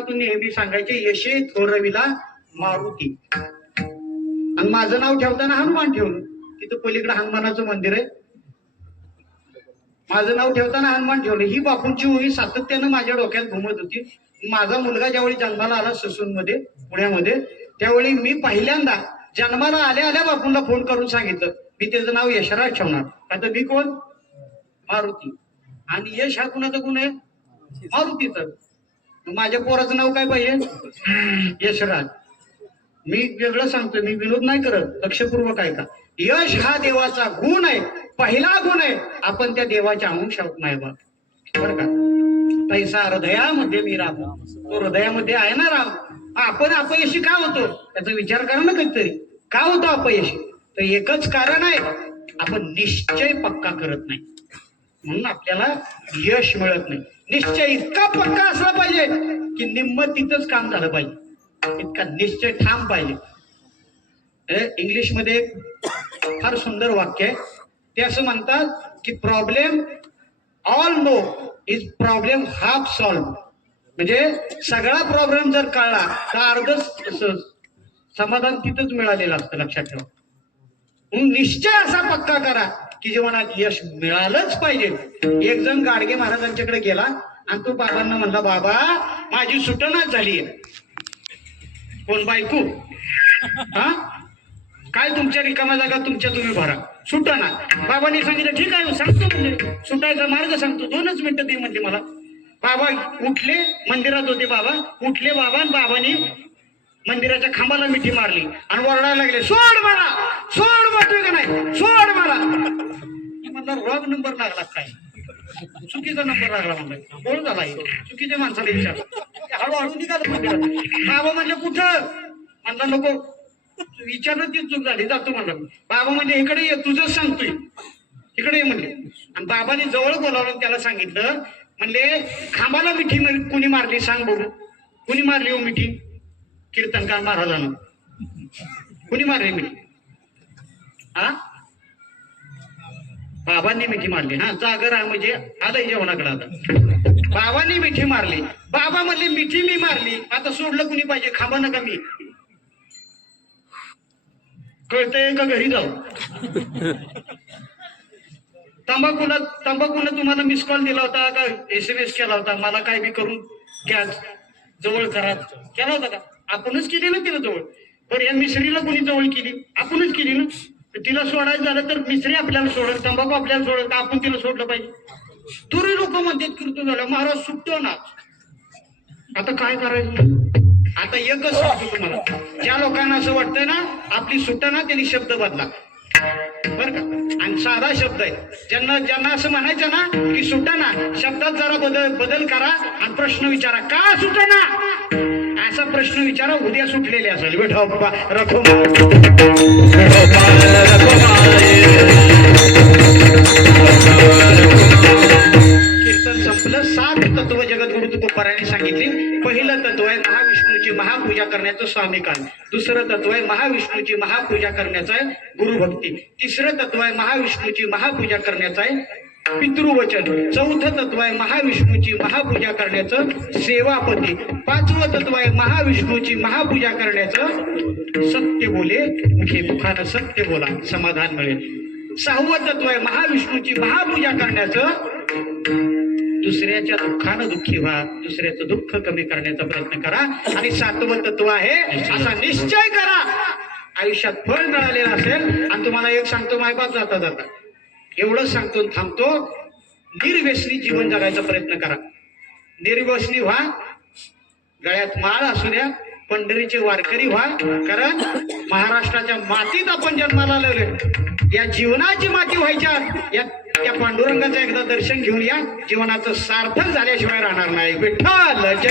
कीर्तनातून नेहमी सांगायचे, यशे थोरविला मारुती. आणि माझं नाव ठेवताना हनुमान ठेवलं. तिथं पलीकडे हनुमानाचं मंदिर आहे. माझं नाव ठेवताना हनुमान ठेवलं. ही बापूंची ओळी सातत्यानं माझ्या डोक्यात घुमत होती. माझा मुलगा ज्यावेळी जन्माला आला ससूनमध्ये, पुण्यामध्ये, त्यावेळी मी पहिल्यांदा जन्माला आल्या आल्या बापूंना फोन करून सांगितलं, मी त्याचं नाव यशराज ठेवणार. आता मी कोण? मारुती. आणि यश हा कुणाचा गुण आहे? मारुतीचं. माझ्या पोराचं नाव काय पाहिजे? यशराज. मी वेगळं सांगतोय, मी विनोद नाही करत, लक्षपूर्वक ऐका. यश हा देवाचा गुण आहे, पहिला गुण आहे. आपण त्या देवाच्या अंश आहोत नाही बा, बरं का. तैसा हृदयामध्ये मी राम, तो हृदयामध्ये आहे ना राम. आपण अपयशी का होतो त्याचा विचार करा ना कधीतरी. का होतो अपयशी? तर एकच कारण आहे, आपण निश्चय पक्का करत नाही, म्हणून आपल्याला यश मिळत नाही. निश्चय इतका पक्का असला पाहिजे की निम्म तिथंच काम झालं पाहिजे, इतका निश्चय ठाम पाहिजे. इंग्लिशमध्ये एक फार सुंदर वाक्य आहे. ते असं म्हणतात की problem all know is problem half solve. म्हणजे सगळा प्रॉब्लेम जर कळला तर अर्ध समाधान तिथंच मिळालेलं असतं, लक्षात ठेवा. म्हणून निश्चय असा पक्का करा की जीवनात यश मिळालंच पाहिजे. एक जण गाडगे महाराजांच्याकडे गेला आणि तो बाबांना म्हणला, बाबा माझी सुटणाच झालीय. कोण? बायको. हा, काय तुमच्या रिकामा जागा तुमच्या तुम्ही भरा, सुटना. बाबांनी सांगितलं, ठीक आहे सांगतो, म्हणजे सुटायचा मार्ग सांगतो, 2च मिनिटं दे म्हणजे मला. बाबा उठले, मंदिरात होते बाबा, उठले बाबा आणि बाबांनी मंदिराच्या खांबाला मिठी मारली आणि ओरडायला लागले, सोड मला, सोड म्हणतोय का नाही, सोड मला. म्हणला रॉंग नंबर लागला, काय चुकीचा नंबर लागला म्हणला, बोल झाला, चुकीच्या माणसाला विचारला. हळूहळू निघालं मंदिरात. बाबा म्हणजे कुठं? म्हणला नको, विचारणं ती चूक झाली, जातो म्हणला. बाबा म्हणजे इकडे ये, तुझंच सांगतोय, इकडे ये म्हणले. आणि बाबांनी जवळ बोलावलं, त्याला सांगितलं, म्हणले खांबाला मिठी कुणी मारली सांग बघू, कुणी मारली हो मिठी? कीर्तनकार महाराजांना. कुणी मारली मिठी? हा, बाबांनी मिठी मारली. हा, जागर म्हणजे आलंय जेवणाकडे. आता बाबांनी मिठी मारली. बाबा म्हणले मिठी मी मारली, आता सोडलं कुणी पाहिजे? खांबा नका मी. कळतंय का? घरी जाऊ. तंबाखूला तुम्हाला मिस कॉल दिला होता का SMS केला होता? मला काय बी करून घ्या, जवळ करा केला होता का? आपणच केली ना तिला जवळ. पण या मिसरीला कोणी जवळ केली? आपणच केली ना. तिला सोडायचं झालं तर मिसरी आपल्याला सोडत, तंबाखू आपल्याला सोडत, आपण तिला सोडलं पाहिजे. तुरी लोक म्हणतात कीर्तन झालं महाराज सुटतो ना. आता काय करायचं? आता एकच सांगतो तुम्हाला, ज्या लोकांना असं वाटतंय ना आपली सुटना, त्यांनी शब्द बदला, बर का. आणि साधा शब्द आहे, ज्यांना असं म्हणायचं ना की सुटना, शब्दात जरा बदल करा आणि प्रश्न विचारा, का सुटना? असा प्रश्न विचारा, उद्या सुटलेले असेल. विठोबा रखो कीर्तन संपलं. 7 तत्व जगद्गुरु तुकोबारायांनी सांगितली. पहिलं तत्व आहे महाविष्णूची महापूजा करण्याचं स्वामीकान. दुसरं तत्व आहे महाविष्णूची महापूजा करण्याचं आहे गुरुभक्ती. तिसरं तत्व आहे महाविष्णूची महापूजा करण्याचं आहे पितृवचन. चौथं तत्व आहे महाविष्णूची महापूजा करण्याचं सेवापती. 5वं तत्व आहे महाविष्णूची महापूजा करण्याचं सत्य बोले मुखे, मुखानं सत्य बोला, समाधान मिळेल. 6वं तत्व आहे महाविष्णूची महापूजा करण्याचं दुसऱ्याच्या दुःखानं दुःखी व्हा, दुसऱ्याचं दुःख कमी करण्याचा प्रयत्न करा. आणि 7वं तत्व आहे असा निश्चय करा, आयुष्यात फळ मिळालेलं असेल. आणि तुम्हाला एक सांगतो मायबाप जाता जाता, एवढंच सांगतो थांबतो, निर्व्यसनी जीवन जगायचा प्रयत्न करा. निर्व्यसनी व्हा, गळ्यात माळ असू द्या, पंढरीचे वारकरी व्हा. कारण महाराष्ट्राच्या मातीत आपण जन्माला आलेलो, या जीवनाची माती व्हायच्या या त्या पांडुरंगाचं एकदा दर्शन घेऊन या. जीवनाचं सार्थक झाल्याशिवाय राहणार नाही. विठ्ठल जय.